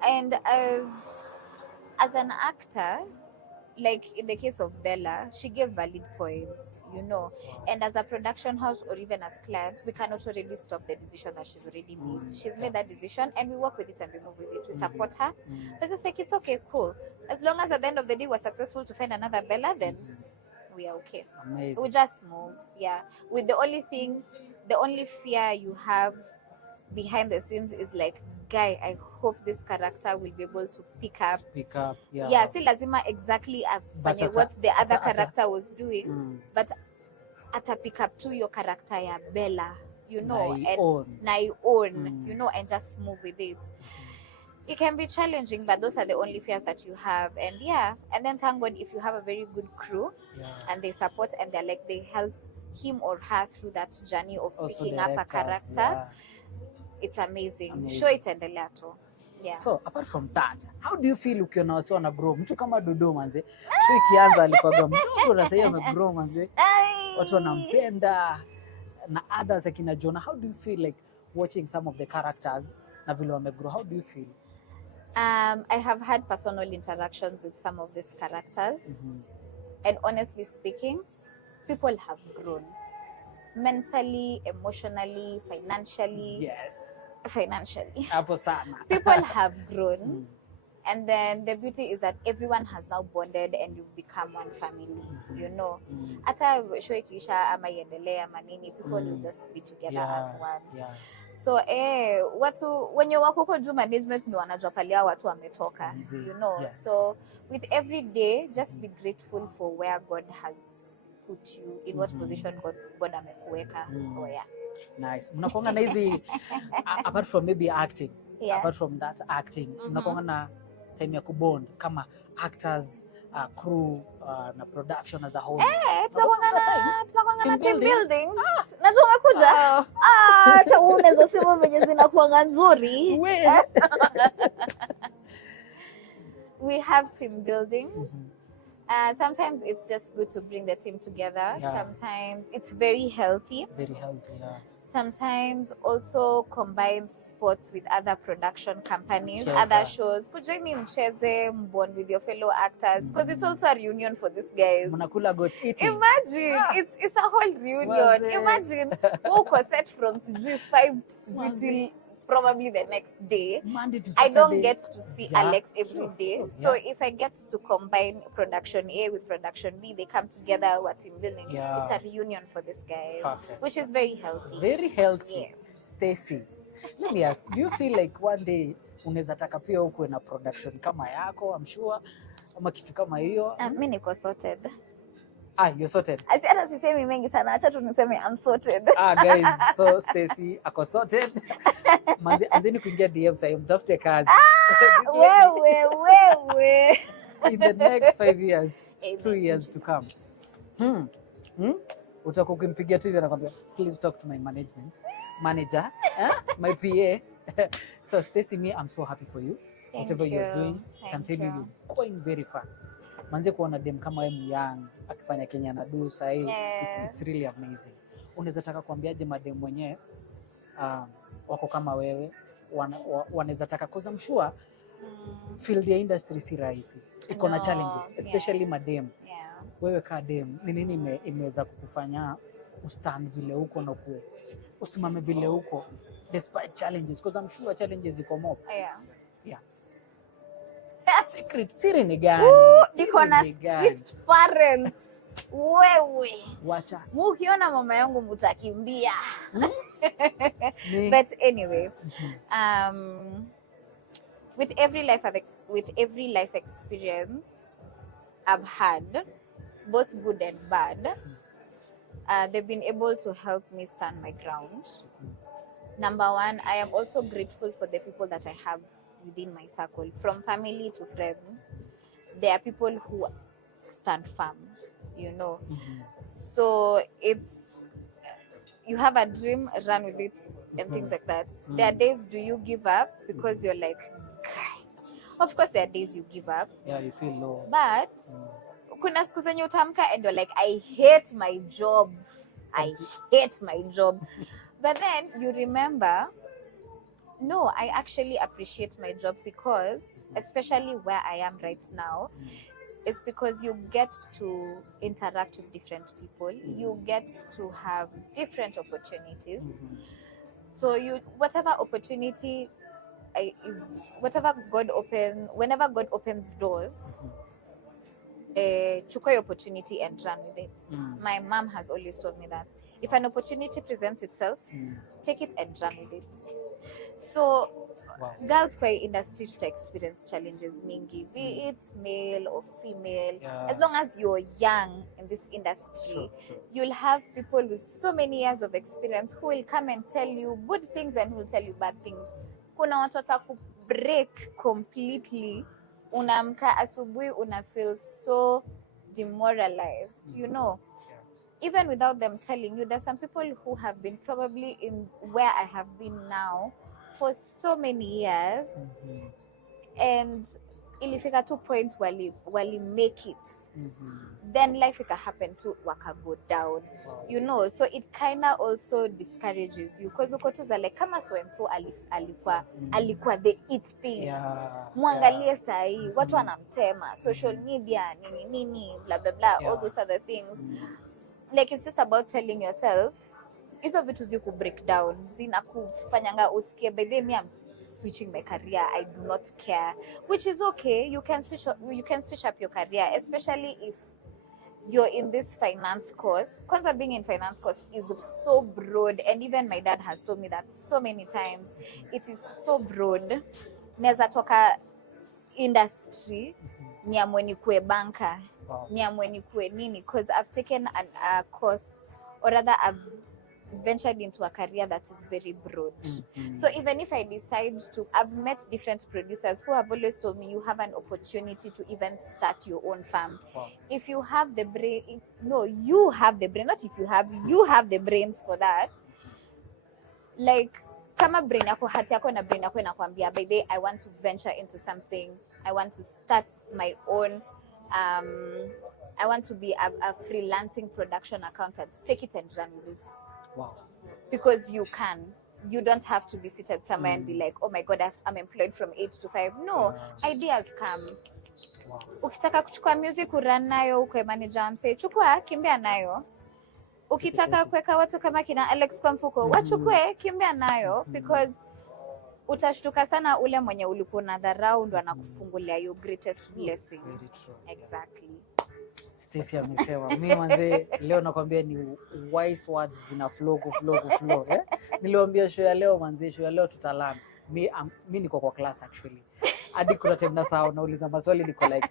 And as an actor, like in the case of Bella, she gave valid points, you know. And as a production house or even as clients, we cannot already stop the decision that she's already made. She's made that decision and we work with it and we move with it. We support her. But it's like, it's okay, cool. As long as at the end of the day we're successful to find another Bella, then we are okay. Amazing. We just move, with the only fear you have behind the scenes is like, guy, I hope this character will be able to pick up. Si lazima exactly afanye what the other character was doing, but ata pick up to your character ya Bella, you know, na own, you know, and just move with it. It can be challenging, but those are the only fears that you have. And then thank God if you have a very good crew and they support and they're like, they help him or her through that journey of also picking up a character. It's amazing. Show it endelea tu. So apart from that, how do you feel ukiona wasi wana grow? Mtu kama Dodo manze, show ikianza alikuwa mdogo na sasa ame grow manze. Watu wanampenda na others akina Jonah. How do you feel like watching some of the characters na vile wame grow? How do you feel? I have had personal interactions with some of these characters. And honestly speaking, people have grown. Mentally, emotionally, financially. Hapo sana. People have grown. And then the beauty is that everyone has now bonded and you've become one family, you know. Hata show ikisha ama iendelee ama nini, people will just be together as one. So watu wenye wako huko juu management ndio wanajua pale watu wametoka, you know. So with every day, just be grateful for where God has put you, in what position God amekuweka. So nice. Mnakuanga na hizi apart from maybe acting, apart from that acting, mnakuanga na time ya kubond kama actors, crew, na production as a whole. Tunakuanga na team building. Najua umekuja. Hata unaweza sema venye zinakuanga nzuri. We have team building. Sometimes it's just good to bring the team together. Sometimes it's very healthy. Sometimes also combine sports with other production companies, other shows. Kujeni mcheze, bond with your fellow actors, because it's also a reunion for these guys. Mnakula got eating. Imagine, it's a whole reunion. Imagine, uko set from 5 till probably the next day. Monday to I Saturday. don't get to see Yeah, Alex every day. sure, So yeah. if I get to combine production A with production B, they come together, what team building. Yeah. It's a reunion for this guy, Perfect. which is very healthy. Very healthy. Yeah. Stacy, let me ask, do you feel like one day unaweza taka pia ukuwe na production kama yako, I'm sure, ama kitu kama hiyo? Mimi niko sorted. You're sorted. Hata sisemi mengi sana, acha tu niseme I'm sorted. Guys, so Stacy ako sorted. Anzeni kuingia DM sasa mtafute kazi. Wewe. In the next 5 years, Amen. 2 years to come. Utakuwa ukimpigia TV anakuambia, please talk to my manager, my PA. So Stacy, I'm so happy for you. Whatever you're doing, I can tell you're going very far. Manze kuona dem kama wewe young akifanya Kenya na do sahi, it's really amazing. Unaweza taka kuambiaje madem mwenyewe wako kama wewe wanaweza taka, cause I'm sure field ya industry si rahisi, iko na challenges, especially madem. Wewe ka dem, ni nini imeweza kukufanya ustand vile huko na kuwe usimame vile huko despite challenges, because I'm sure challenges iko more. Yeah. Secret siri ni gani? Niko na strict parents. Wewe. Wacha. Mukiona mama yangu mutakimbia. But anyway, with every life experience I've had, both good and bad, they've been able to help me stand my ground. Number one, I am also grateful for the people that I have within my circle, from family to friends. There are people who stand firm, you know. So it's, you have a dream, run with it, and things like that. There are days do you give up because you're like, of course there are days you give up. Yeah, you feel low. But kuna siku zenye utamka and you're like, I hate my job. I hate my job. But then you remember, no, I actually appreciate my job because, especially where I am right now, it's because you get to interact with different people. You get to have different opportunities. So whatever opportunity whenever God opens doors, chukua your opportunity and run with it. My mom has always told me that if an opportunity presents itself, take it and run with it. So girls kwa industry to experience challenges mingi, be it male or female. As long as you're young in this industry, you'll have people with so many years of experience who will come and tell you good things and who will tell you bad things. Kuna watu wataku break completely. Unamka asubuhi una feel so demoralized, you know. Even without them telling you, there's some people who have been probably in where I have been now for so many years, and ilifika to point wali make it, then life ika happen to waka go down, you know. So it kind of also discourages you because uko tu like kama so and so alikuwa the it thing, muangalie sahi watu wanamtema, social media nini blah blah blah, all those other things. Like it's just about telling yourself hizo vitu ziku break down zina kufanyanga usikie by the I'm switching my career, I do not care, which is okay. You can switch up your career, especially if you're in this finance course. Kwanza being in finance course is so broad, and even my dad has told me that so many times. It is so broad. Neza toka industry niamwe nikue banker, niamwe nikue nini, because I've taken a course, or rather I've ventured into a career that is very broad. So even if I decide to, I've met different producers who have always told me you have an opportunity to even start your own farm. If you have the brain, you have the brain, not if you have the brains for that. Like kama brain yako, hati yako na brain yako inakwambia, baby, I want to venture into something, I want to start my own, I want to be a freelancing production accountant, take it and run with it. Because you can. You don't have to be seated somewhere and be like, oh my God, I'm employed from 8 to 5. No, ideas come. Ukitaka kuchukua music urun nayo, ukwe manager amse, chukua, kimbia nayo. Ukitaka kuweka watu kama kina Alex kwa mfuko, wachukue, kimbia nayo. Because utashtuka sana ule mwenye ulikuwa na dharau ndo anakufungulia your greatest blessing. Very true. Exactly. Stacy amesema. Mimi manze leo nakwambia ni wise words zina flow. Niliwaambia show ya leo manze, show ya leo tutalana. Mimi niko kwa class actually. Hadi kuna time na sawa nauliza maswali niko like.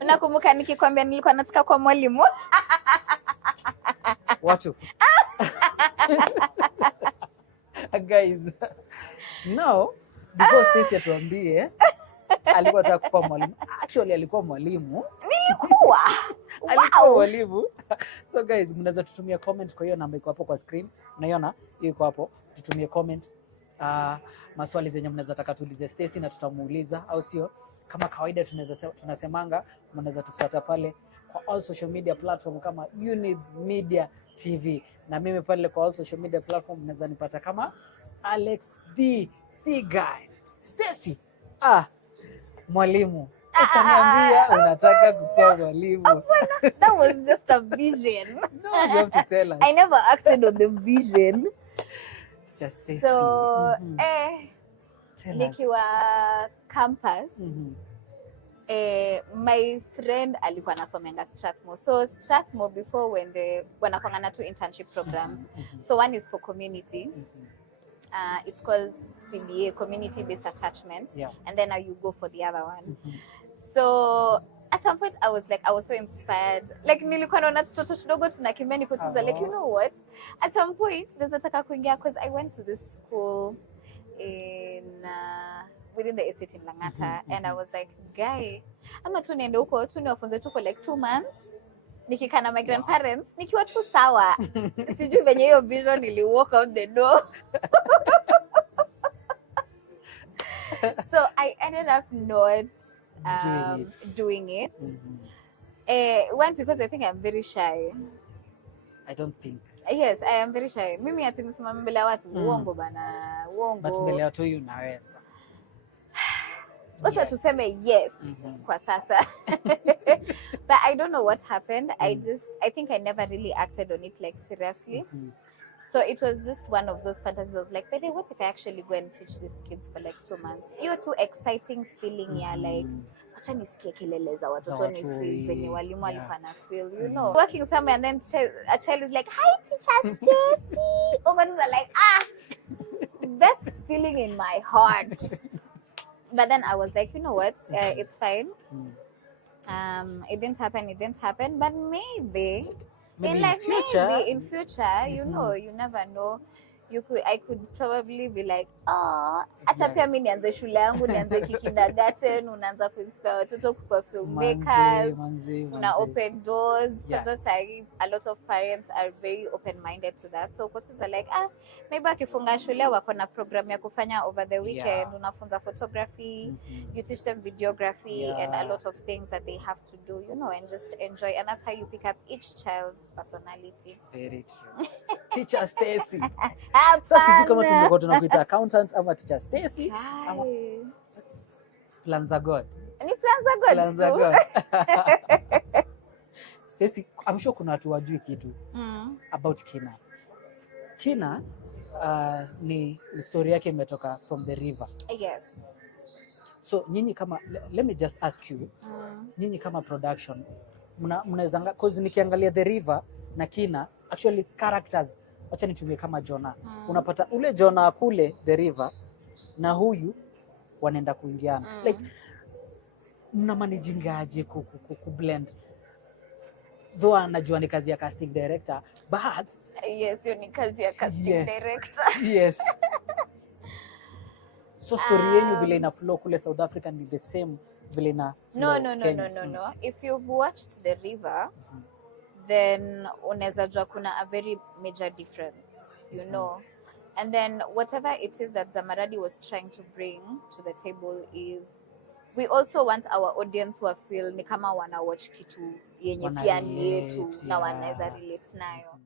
Unakumbuka nikikwambia nilikuwa nataka kwa mwalimu? Watu. Guys. Now, before Stacy atuambie alikuwa anataka kuwa mwalimu. Actually alikuwa mwalimu. Nilikuwa. Alikuwa mwalimu. So guys, mnaweza tutumia comment kwa hiyo namba iko hapo kwa screen. Unaiona? Hiyo iko hapo. Tutumie comment. Maswali zenye mnaweza taka tuulize Stacy na tutamuuliza, au sio? Kama kawaida tunasemanga mnaweza tufuata pale kwa all social media platform kama YOUNIB Media TV, na mimi pale kwa all social media platform mnaweza nipata kama Alex Thii guy. Stacy, mwalimu. Ukaniambia unataka kuwa mwalimu. That was just a vision. No, you have to tell us. I never acted on the vision. Just Stacy. So, nikiwa campus, my friend alikuwa anasomanga Strathmore. So Strathmore before when wanapanga two internship programs. So one is for community. It's called CBA, community based attachment. Yeah. And then now you go for the other one. So at some point I was so inspired. Like nilikuwa naona tutoto tudogo tunakimbia niko tuza like, you know what? At some point there's nataka kuingia because I went to this school in within the estate in Langata, and I was like, guy, ama tu niende huko tu niwafunze tu for like 2 months. Nikikaa na my grandparents, nikiwa tu sawa. Sijui venye hiyo vision ili walk out the door. So I ended up not doing it. One, because I think I'm very shy. I don't think. Yes, I am very shy. Mimi ati nisimame mbele ya watu uongo bana, uongo. But mbele ya watu unaweza. Wacha tuseme yes kwa sasa. But I don't know what happened. I think I never really acted on it like seriously. So it was just one of those fantasies. I was like, but what if I actually go and teach these kids for like 2 months? You're too exciting feeling ya like, wacha nisikie kelele za watoto nisi venye walimu alikuwa na feel, you know. Working somewhere and then a child is like, hi teacher Stacy. Over are like, best feeling in my heart. But then I was like, you know what, it's fine. It didn't happen, but maybe in future, you know, you never know. I could probably be like, hata pia mimi nianze shule yangu, nianze kindergarten, unaanza kuinspire watoto kuwa filmmakers, una open doors. Because a lot of parents are very open-minded to that. So coaches are like, maybe akifunga shule wako na program ya kufanya over the weekend, unafunza photography, you teach them videography and a lot of things that they have to do, you know, and just enjoy. And that's how you pick up each child's personality. Very true. Teacher Stacy. Sasa sisi kama tungekuwa tunakuita accountant ama teacher Stacy ama plans are God. Ni plans are God. Stacy, I'm sure kuna watu wajui kitu about Kina. Kina ni story yake imetoka from the river. Yes. So nyinyi kama, let me just ask you, nyinyi kama production mnaweza, cause nikiangalia the river na Kina, actually characters, wacha nitumie kama Jonah. Unapata ule Jonah kule the river na huyu wanaenda kuingiana. Like mna managing ku blend? Though anajua ni kazi ya casting director, but yes, hiyo ni kazi ya casting director. Yes. So story yenu vile ina flow kule South Africa ni the same vile na No. If you've watched the river, then unaweza jua kuna a very major difference, you know. And then whatever it is that Zamaradi was trying to bring to the table is we also want our audience to feel ni kama wana watch kitu yenye pia ni yetu na wanaweza relate nayo.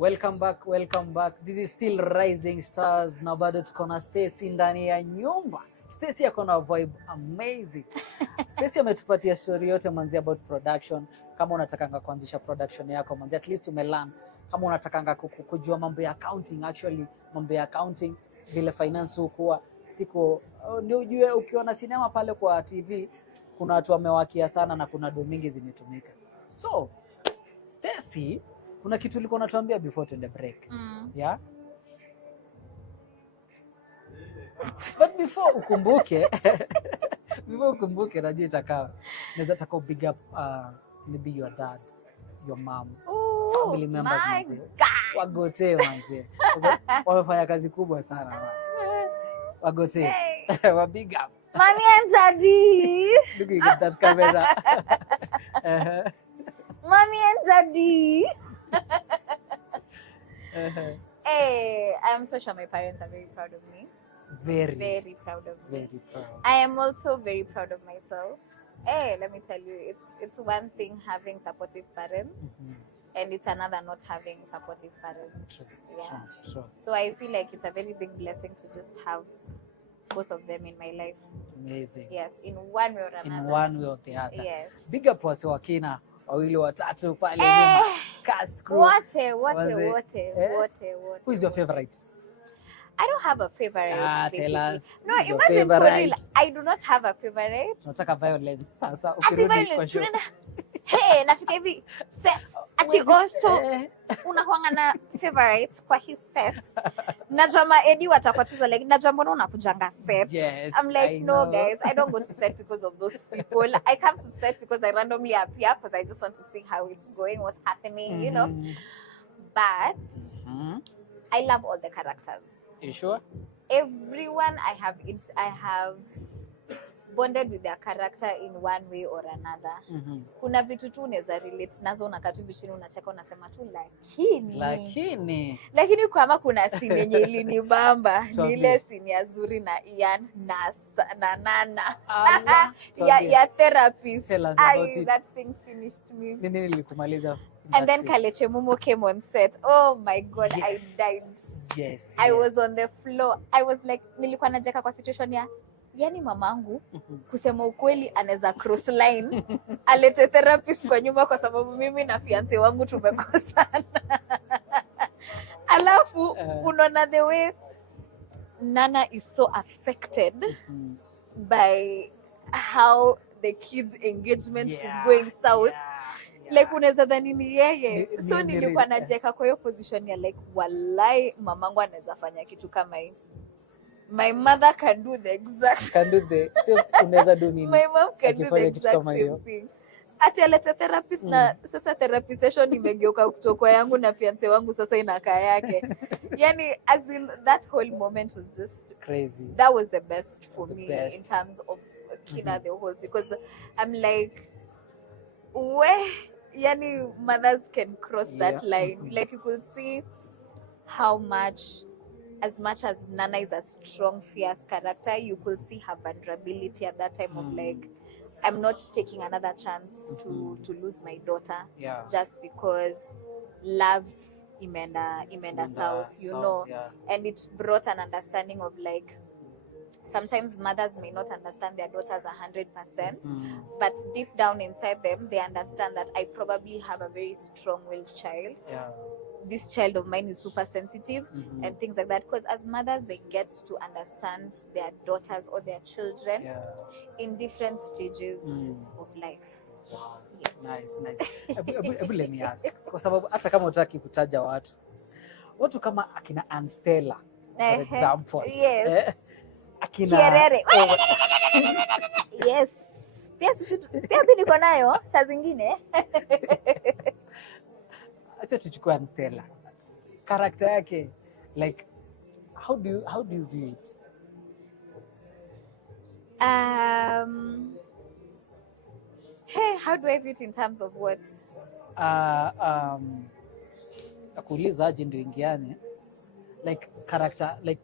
Welcome back. This is still Rising Stars. Na bado tuko na Stacy ndani ya nyumba. Stacy yako na vibe amazing. Stacy ametupatia story yote manzi about production. Kama unatakanga kuanzisha production yako manzi, at least umelearn. Kama unatakanga kujua mambo ya accounting, actually mambo ya accounting, vile finance huwa siko ndio ujue ukiona sinema pale kwa TV kuna watu wamewakia sana na kuna do mingi zimetumika. So Stacy, kuna kitu ulikuwa unatuambia before tuende break. Yeah? But before ukumbuke, najua itakawa. Naweza taka big up maybe your dad, your mom, family members manzi. Wagote manzi. Wamefanya kazi kubwa sana. Wagote. Wa big up. Mommy and Daddy. Looking at that camera. Mommy and Daddy. Hey, I'm so sure my parents are very proud of me. Very proud of me. Very proud. I am also very proud of myself. Hey, let me tell you, it's one thing having supportive parents, and it's another not having supportive parents. True. So I feel like it's a very big blessing to just have both of them in my life. Amazing. Yes, in one way or another. In one way or the other. Yes. Big up wasi wa Kina, wawili watatu pale nyuma. Cast crew. What? Who is your favorite? I don't have a favorite. Tell us. No, your imagine for real, favorite. I do not have a favorite. Nataka violence sasa Ati ukirudi violence, kwa show. Hey, nafika hivi set. Ati also unakuanga na favorites kwa his set. Najua ma Eddie watakuwa tu like najua mbona unakujanga set. Yes, I'm like I no know. guys, I don't go to set because of those people. I come to set because I randomly appear because I just want to see how it's going, what's happening, you know. But I love all the characters. You sure? Everyone I have bonded with their character in one way or another. Kuna vitu tu unaweza relate nazo, unakatu vishini unacheka unasema tu lakini kama kuna scene yenye ilinibamba ni ile scene ya Zuri na Ian na Nana ya therapist. That thing finished me. Nini nilikumaliza? And then Kaleche Mumo came on set. Oh my God, yes. I died. Yes. I was on the floor. I was like, nilikuwa najeka kwa situation ya yani mamangu kusema ukweli anaweza cross line alete therapist kwa nyuma kwa sababu mimi na fiance wangu tumekosana. Alafu unaona the way Nana is so affected by how the kids engagement is going south. Like unaweza dhani ni yeye. So nilikuwa najeka kwa hiyo position ya like wallahi mamangu anaweza fanya kitu kama hii. My mother can do the exact same. Unaweza do nini? My mom can do the exact same thing. Ati alete therapist na sasa therapy session imegeuka kutoka yangu na fiance wangu sasa inakaa yake. Yani as in that whole moment was just crazy. That was the best for me in terms of Kina the whole, because I'm like yani mothers can cross that line. Like you could see how much, as much as Nana is a strong, fierce character, you could see her vulnerability at that time of like, I'm not taking another chance to lose my daughter just because love imenda south, you know. And it brought an understanding of like, sometimes mothers may not understand their daughters 100%, but deep down inside them, they understand that I probably have a very strong-willed child. This child of mine is super sensitive and things like that. Because as mothers, they get to understand their daughters or their children in different stages of life. Nice. Let me ask. Kwa sababu hata kama utaki kutaja watu kama akina Anstella, for example. Yes. Akina Kierere. Yes. Pia mimi niko nayo saa zingine. Acha tuchukue Anstella. Character yake, like how do you view it? Hey, how do I view it in terms of what? Nakuuliza aje ndio ingiane. Like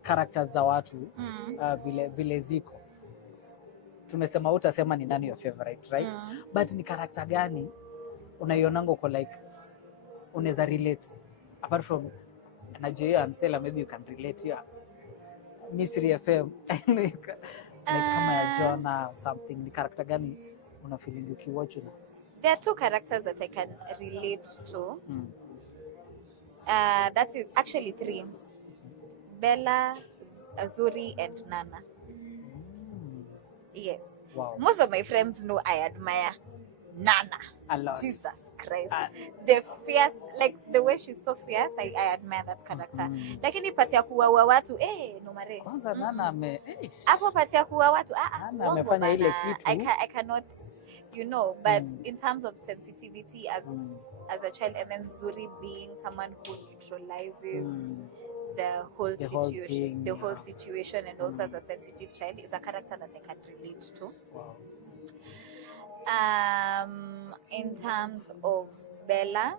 characters za watu vile ziko. Tumesema utasema ni nani your favorite, right? But ni character gani unaionanga uko like unaweza relate apart from Nigeria and Stella, maybe you can relate here. Misri FM. Like kama ya Jonah or something. Ni character gani una feeling ukiwatch na? There are 2 characters that I can relate to. That is actually 3. Bella, Azuri, and Nana. Yes. Wow. Most of my friends know I admire Nana. A lot. Jesus Christ. The fierce, like the way she's so fierce, I admire that character. Lakini pati ya kuwaua watu, no mare. Kwanza Nana Hapo pati ya kuwaua watu, Nana amefanya ile kitu. I cannot, but in terms of sensitivity as a child, and then Zuri being someone who neutralizes the whole situation, and also as a sensitive child, is a character that I can relate to. Wow. In terms of Bella,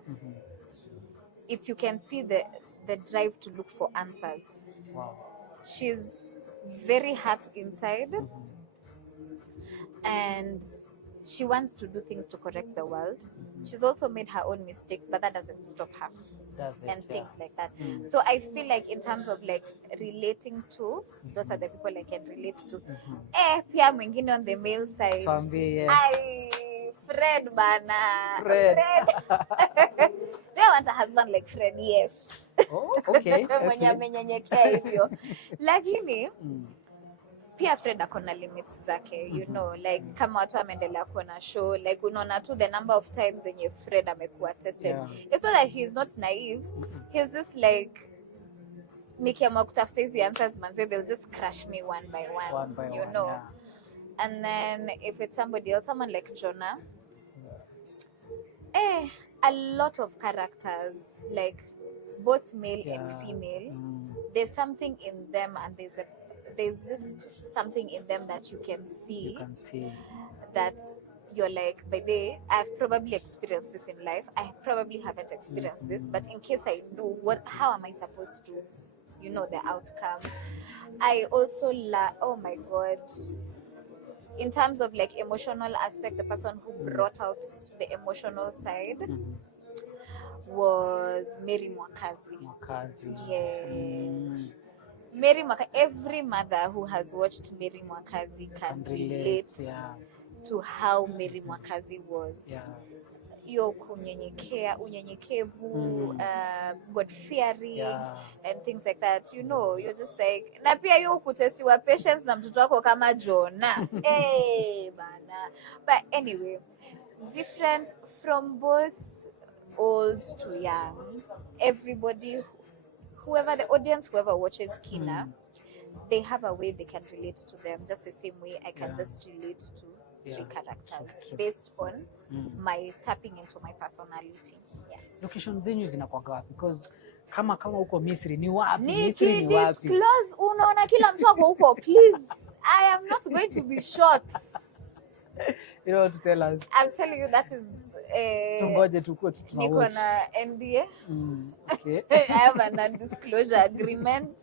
you can see the drive to look for answers. Wow. She's very hurt inside, and she wants to do things to correct the world. She's also made her own mistakes, but that doesn't stop her. Things like that. So I feel like in terms of like relating to, those are the people I can relate to. Pia mwingine on the male side. Fred bana. Fred. Do I want a husband like Fred? Yes. Oh, okay. Mwenye amenyenyekea hivyo. Lakini pia Fred akona limits zake, like kama watu wameendelea kuona show, like unaona tu the number of times yenye Fred amekuwa tested. It's not that he's not naive, he's just like, nikiamua kutafuta hizi answers manze, they'll just crush me one by one, Yeah. And then if it's somebody else, someone like Jonah, a lot of characters, like both male and female, there's something in them, and there's just something in them that you can see. That you're like, by the way, I've probably experienced this in life. I probably haven't experienced this, but in case I do, how am I supposed to, the outcome? I also oh my God, in terms of like emotional aspect, the person who brought out the emotional side was Mary Mwakazi. Yes. Mary Mwakazi, every mother who has watched Mary Mwakazi can relate to how Mary Mwakazi was. Yo unyenyekevu, God-fearing, and things like that. You're just like, na pia yo kutestiwa patience na mtoto wako kama Jonah. Bana. But anyway, different from both old to young. Everybody, whoever watches Kina, they have a way they can relate to them, just the same way I can just relate to 3 characters based on my tapping into my personality. Location zenyu zinakuwa wapi? Because kama huko Misri ni wapi? Misri ni wapi? Disclose, unaona kila mtu wako huko, please. I am not going to be short. You know what to tell us? I'm telling you, that is tungoje tuko tunawatch. Niko na NDA. Okay. I have a non-disclosure agreement.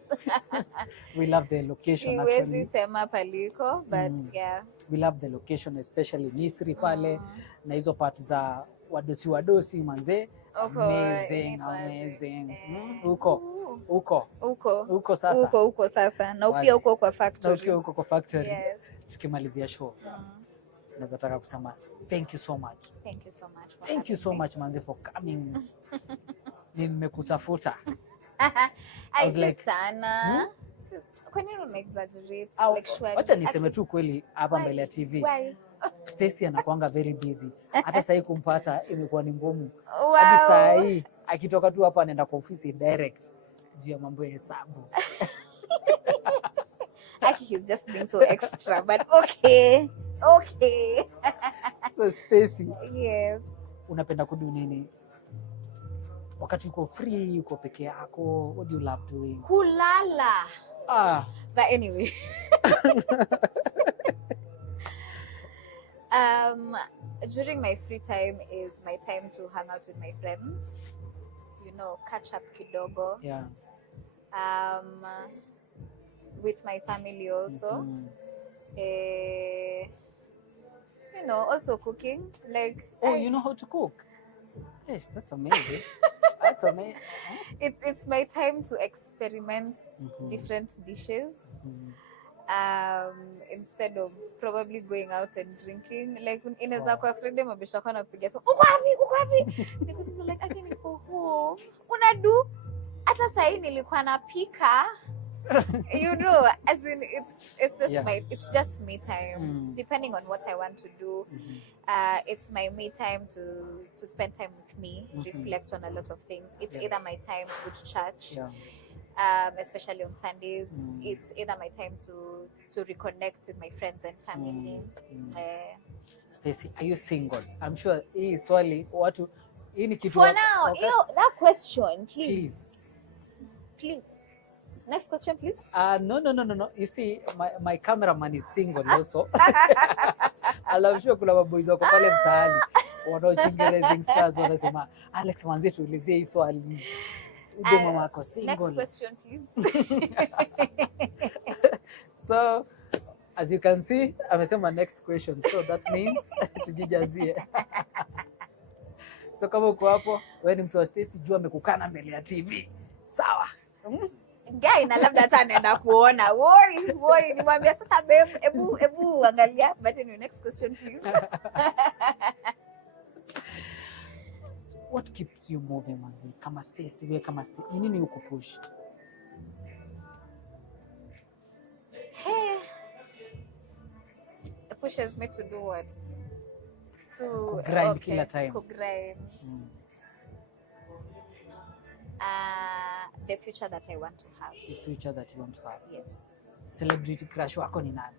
We love the location actually. Siwezi sema paliko, but yeah. We love the location, especially Misri pale na hizo part za wadosi manze. Amazing. Uko sasa. Na upia uko kwa factory. Yes. Tukimalizia show. Naweza taka kusema thank you so much. Thank you so much manze for coming. Nimekutafuta. I was like sana. Kwa nini una-exaggerate? Wacha niseme tu kweli hapa mbele ya TV. Why? Stacy anakuanga very busy. Hata sasa kumpata imekuwa ni ngumu. Hadi saa hii akitoka tu hapa anaenda kwa ofisi direct juu ya mambo ya hesabu. He's just being so extra, but okay. So Stacy, yes. Unapenda kudu nini? Wakati uko free, uko peke yako, what do you love doing? Kulala. But anyway. During my free time is my time to hang out with my friends. Catch up kidogo. Yeah. With my family also. Also cooking. Like you know how to cook? Yes, that's amazing. That's Something. It's my time to experiment different dishes. Instead of probably going out and drinking, like inaweza kwa Friday mabisha kwa nakupigia so uko wapi niko like aki niko home unadu hata saa hii nilikuwa napika you know, as in it's just me time depending on what I want to do. It's my me time to spend time with me, reflect on a lot of things. It's either my time to go to church, especially on Sundays. It's either my time to reconnect with my friends and family. Stacy, are you single? I'm sure hii swali watu hii ni kitu for now, you know, that question, please. Next question, please. No. You see, my cameraman is single also. I'm sure kuna maboys wako pale mtaani wanaochinga Rising Stars wanasema Alex manzi tuulizie hii swali. Uje mama wako single. Next question, please. So, as you can see, amesema next question. So that means tujijazie. So kama uko hapo, wewe ni mtu wa Stacy, jua amekukana mbele ya TV. Sawa. Guy na labda hata anaenda kuona. Woi, nimwambia sasa babe, ebu angalia. But anyway, next question please. What keeps you moving manzi? Kama Stacy, wewe kama Stacy, ni nini ukupush? Hey. It pushes me to do what? To grind kila time. To grind. The future that I want to have. The future that you want to have. Yes. Celebrity crush wako ni nani?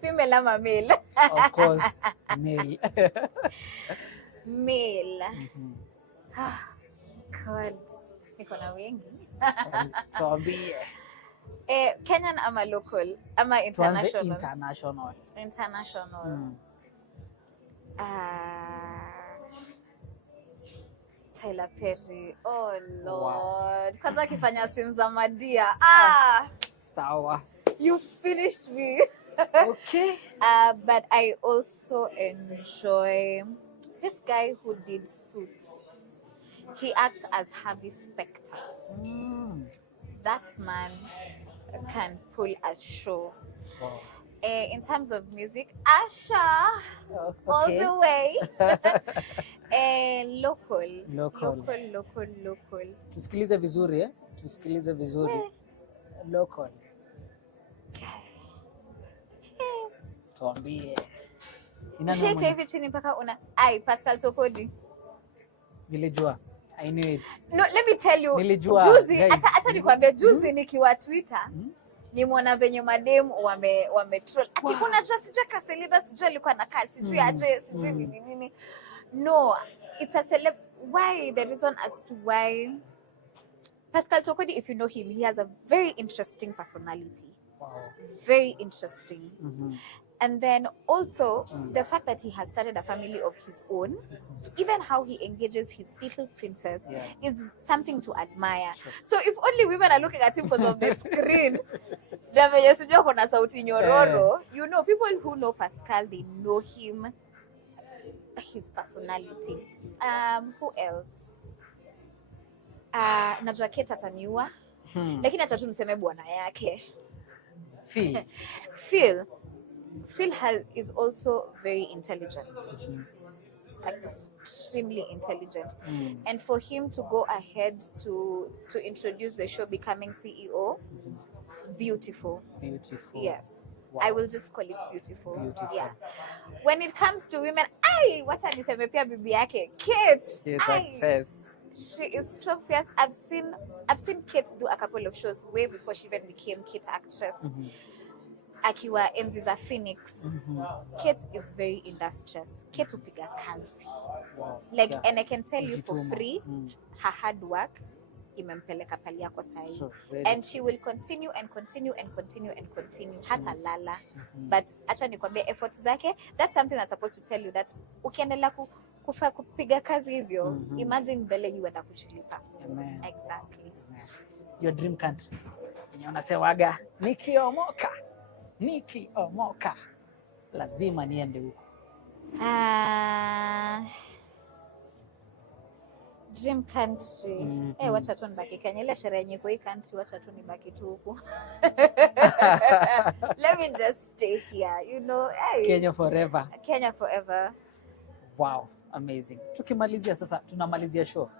Female ama male? Of course, male. Male. God, niko na wengi. Tuambie. Kenyan ama local ama international? International. International. Tyler Perry. Oh Lord. Kwanza akifanya Sinza Madia. Sawa. You finished me. Okay. But I also enjoy this guy who did Suits. He acts as Harvey Specter. That man can pull a show. Wow. In terms of music, Asha, all the way. Local. Tusikilize vizuri Tusikilize vizuri. Local. Tuambie. Shake hivi chini mpaka Pascal Tokodi. Nilijua. I knew it. No, let me tell you. Nilijua. Juzi, acha nikwambie juzi nikiwa Twitter. Nimeona venye madem wame troll. Kuna trust tracker celebrity sijui alikuwa na kazi sijui aje sijui nini. No, it's a why the reason as to why Pascal Tokodi, if you know him, he has a very interesting personality. Wow. Very interesting. And then also the fact that he has started a family of his own, even how he engages his little princess is something to admire. Sure. So if only women are looking at him because of the screen, you know, people who know Pascal, they know him, his personality. Who else? Najua Kate ataniua. Lakini acha tu niseme bwana yake. Phil is also very intelligent, extremely intelligent, and for him to go ahead to introduce the show becoming CEO, beautiful. Yes. Wow. I will just call it beautiful. Yeah. When it comes to women, wacha niseme pia bibi yake Kate. She is strong fierce. I've seen Kate do a couple of shows way before she even became Kate actress. Akiwa enzi za Phoenix. Kate is very industrious. Kate upiga kazi. Wow. Like, and I can tell you for free, her hard work imempeleka pali yako sahi. So, really? And she will continue hata lala. But acha nikwambie efforts zake, that's something that's supposed to tell you that ukiendelea kupiga kazi hivyo, imagine mbele you enda kuchilipa. Amen. Exactly. Amen. Your dream country. Unasewaga nikiomoka lazima niende huko. dream country. Wacha tu nibaki Kenya. Ile sherehe yenye kwa hii country wacha tu nibaki tu huku. Let me just stay here, you know. Hey. Kenya forever. Kenya forever. Wow, amazing. Tukimalizia sasa, tunamalizia show.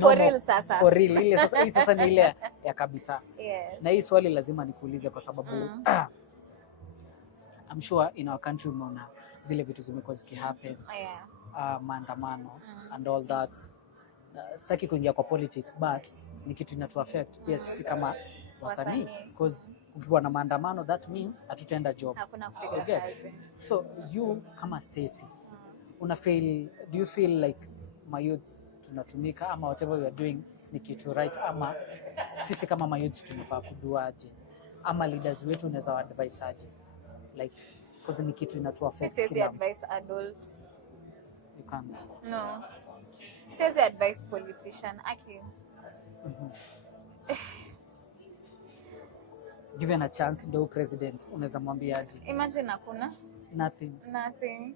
For real sasa. For real. Ile sasa, hii sasa ni ile ya kabisa. Yes. Na hii swali lazima nikuulize kwa sababu I'm sure in our country umeona zile vitu zimekuwa zikihappen. Yeah. Maandamano and all that. Sitaki kuingia kwa politics but ni kitu inatu affect pia sisi kama wasanii because ukiwa na maandamano that means hatutaenda job. Hakuna kupiga kazi. So you kama Stacy do you feel like my youth tunatumika ama whatever we are doing ni kitu right ama sisi kama my youth tunafaa kuduaje ama leaders wetu unaweza advise aje like because ni kitu inatu affect kila mtu. Sisi advise adults. You can't. No. Sisi advise politician aki. Given a chance ndio president unaweza mwambia aje? Imagine hakuna Nothing.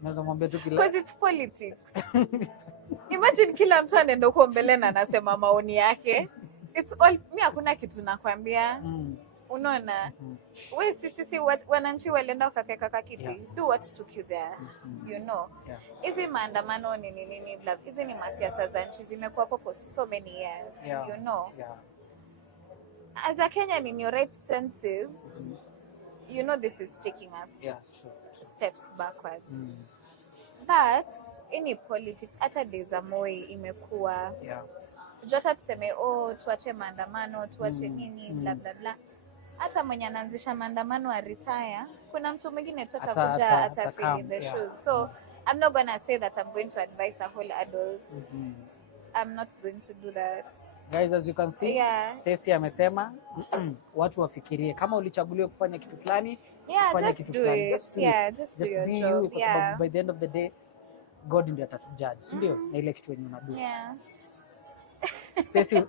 Unaweza mwambia tu kila because it's politics. Imagine kila mtu anaenda huko mbele na anasema maoni yake. It's all mimi hakuna kitu nakwambia. Unaona? Wewe sisi wananchi walienda wakakeka kiti. Do what took you there. You know. Hizi maandamano ni nini bla. Hizi ni masiasa za nchi zimekuwa hapo for so many years. You know. As a Kenyan in your right senses, you know this is taking us steps backwards. But any politics, hata Deza Moi imekuwa hata tuseme tuache maandamano, tuache nini bla bla bla. Hata mwenye anaanzisha maandamano a retire, kuna mtu mwingine tu atakuja atafill in the shoes. So I'm not going to say that I'm going to advise a whole adult. I'm not going to do that. Guys, as you can see, Stacy amesema watu wafikirie kama ulichaguliwa kufanya kitu fulani, fanya kitu fulani. Just do your job. Kwa sababu by the end of the day God ndiye atatujudge, si ndio? Na ile kitu yenye unadu. Stacy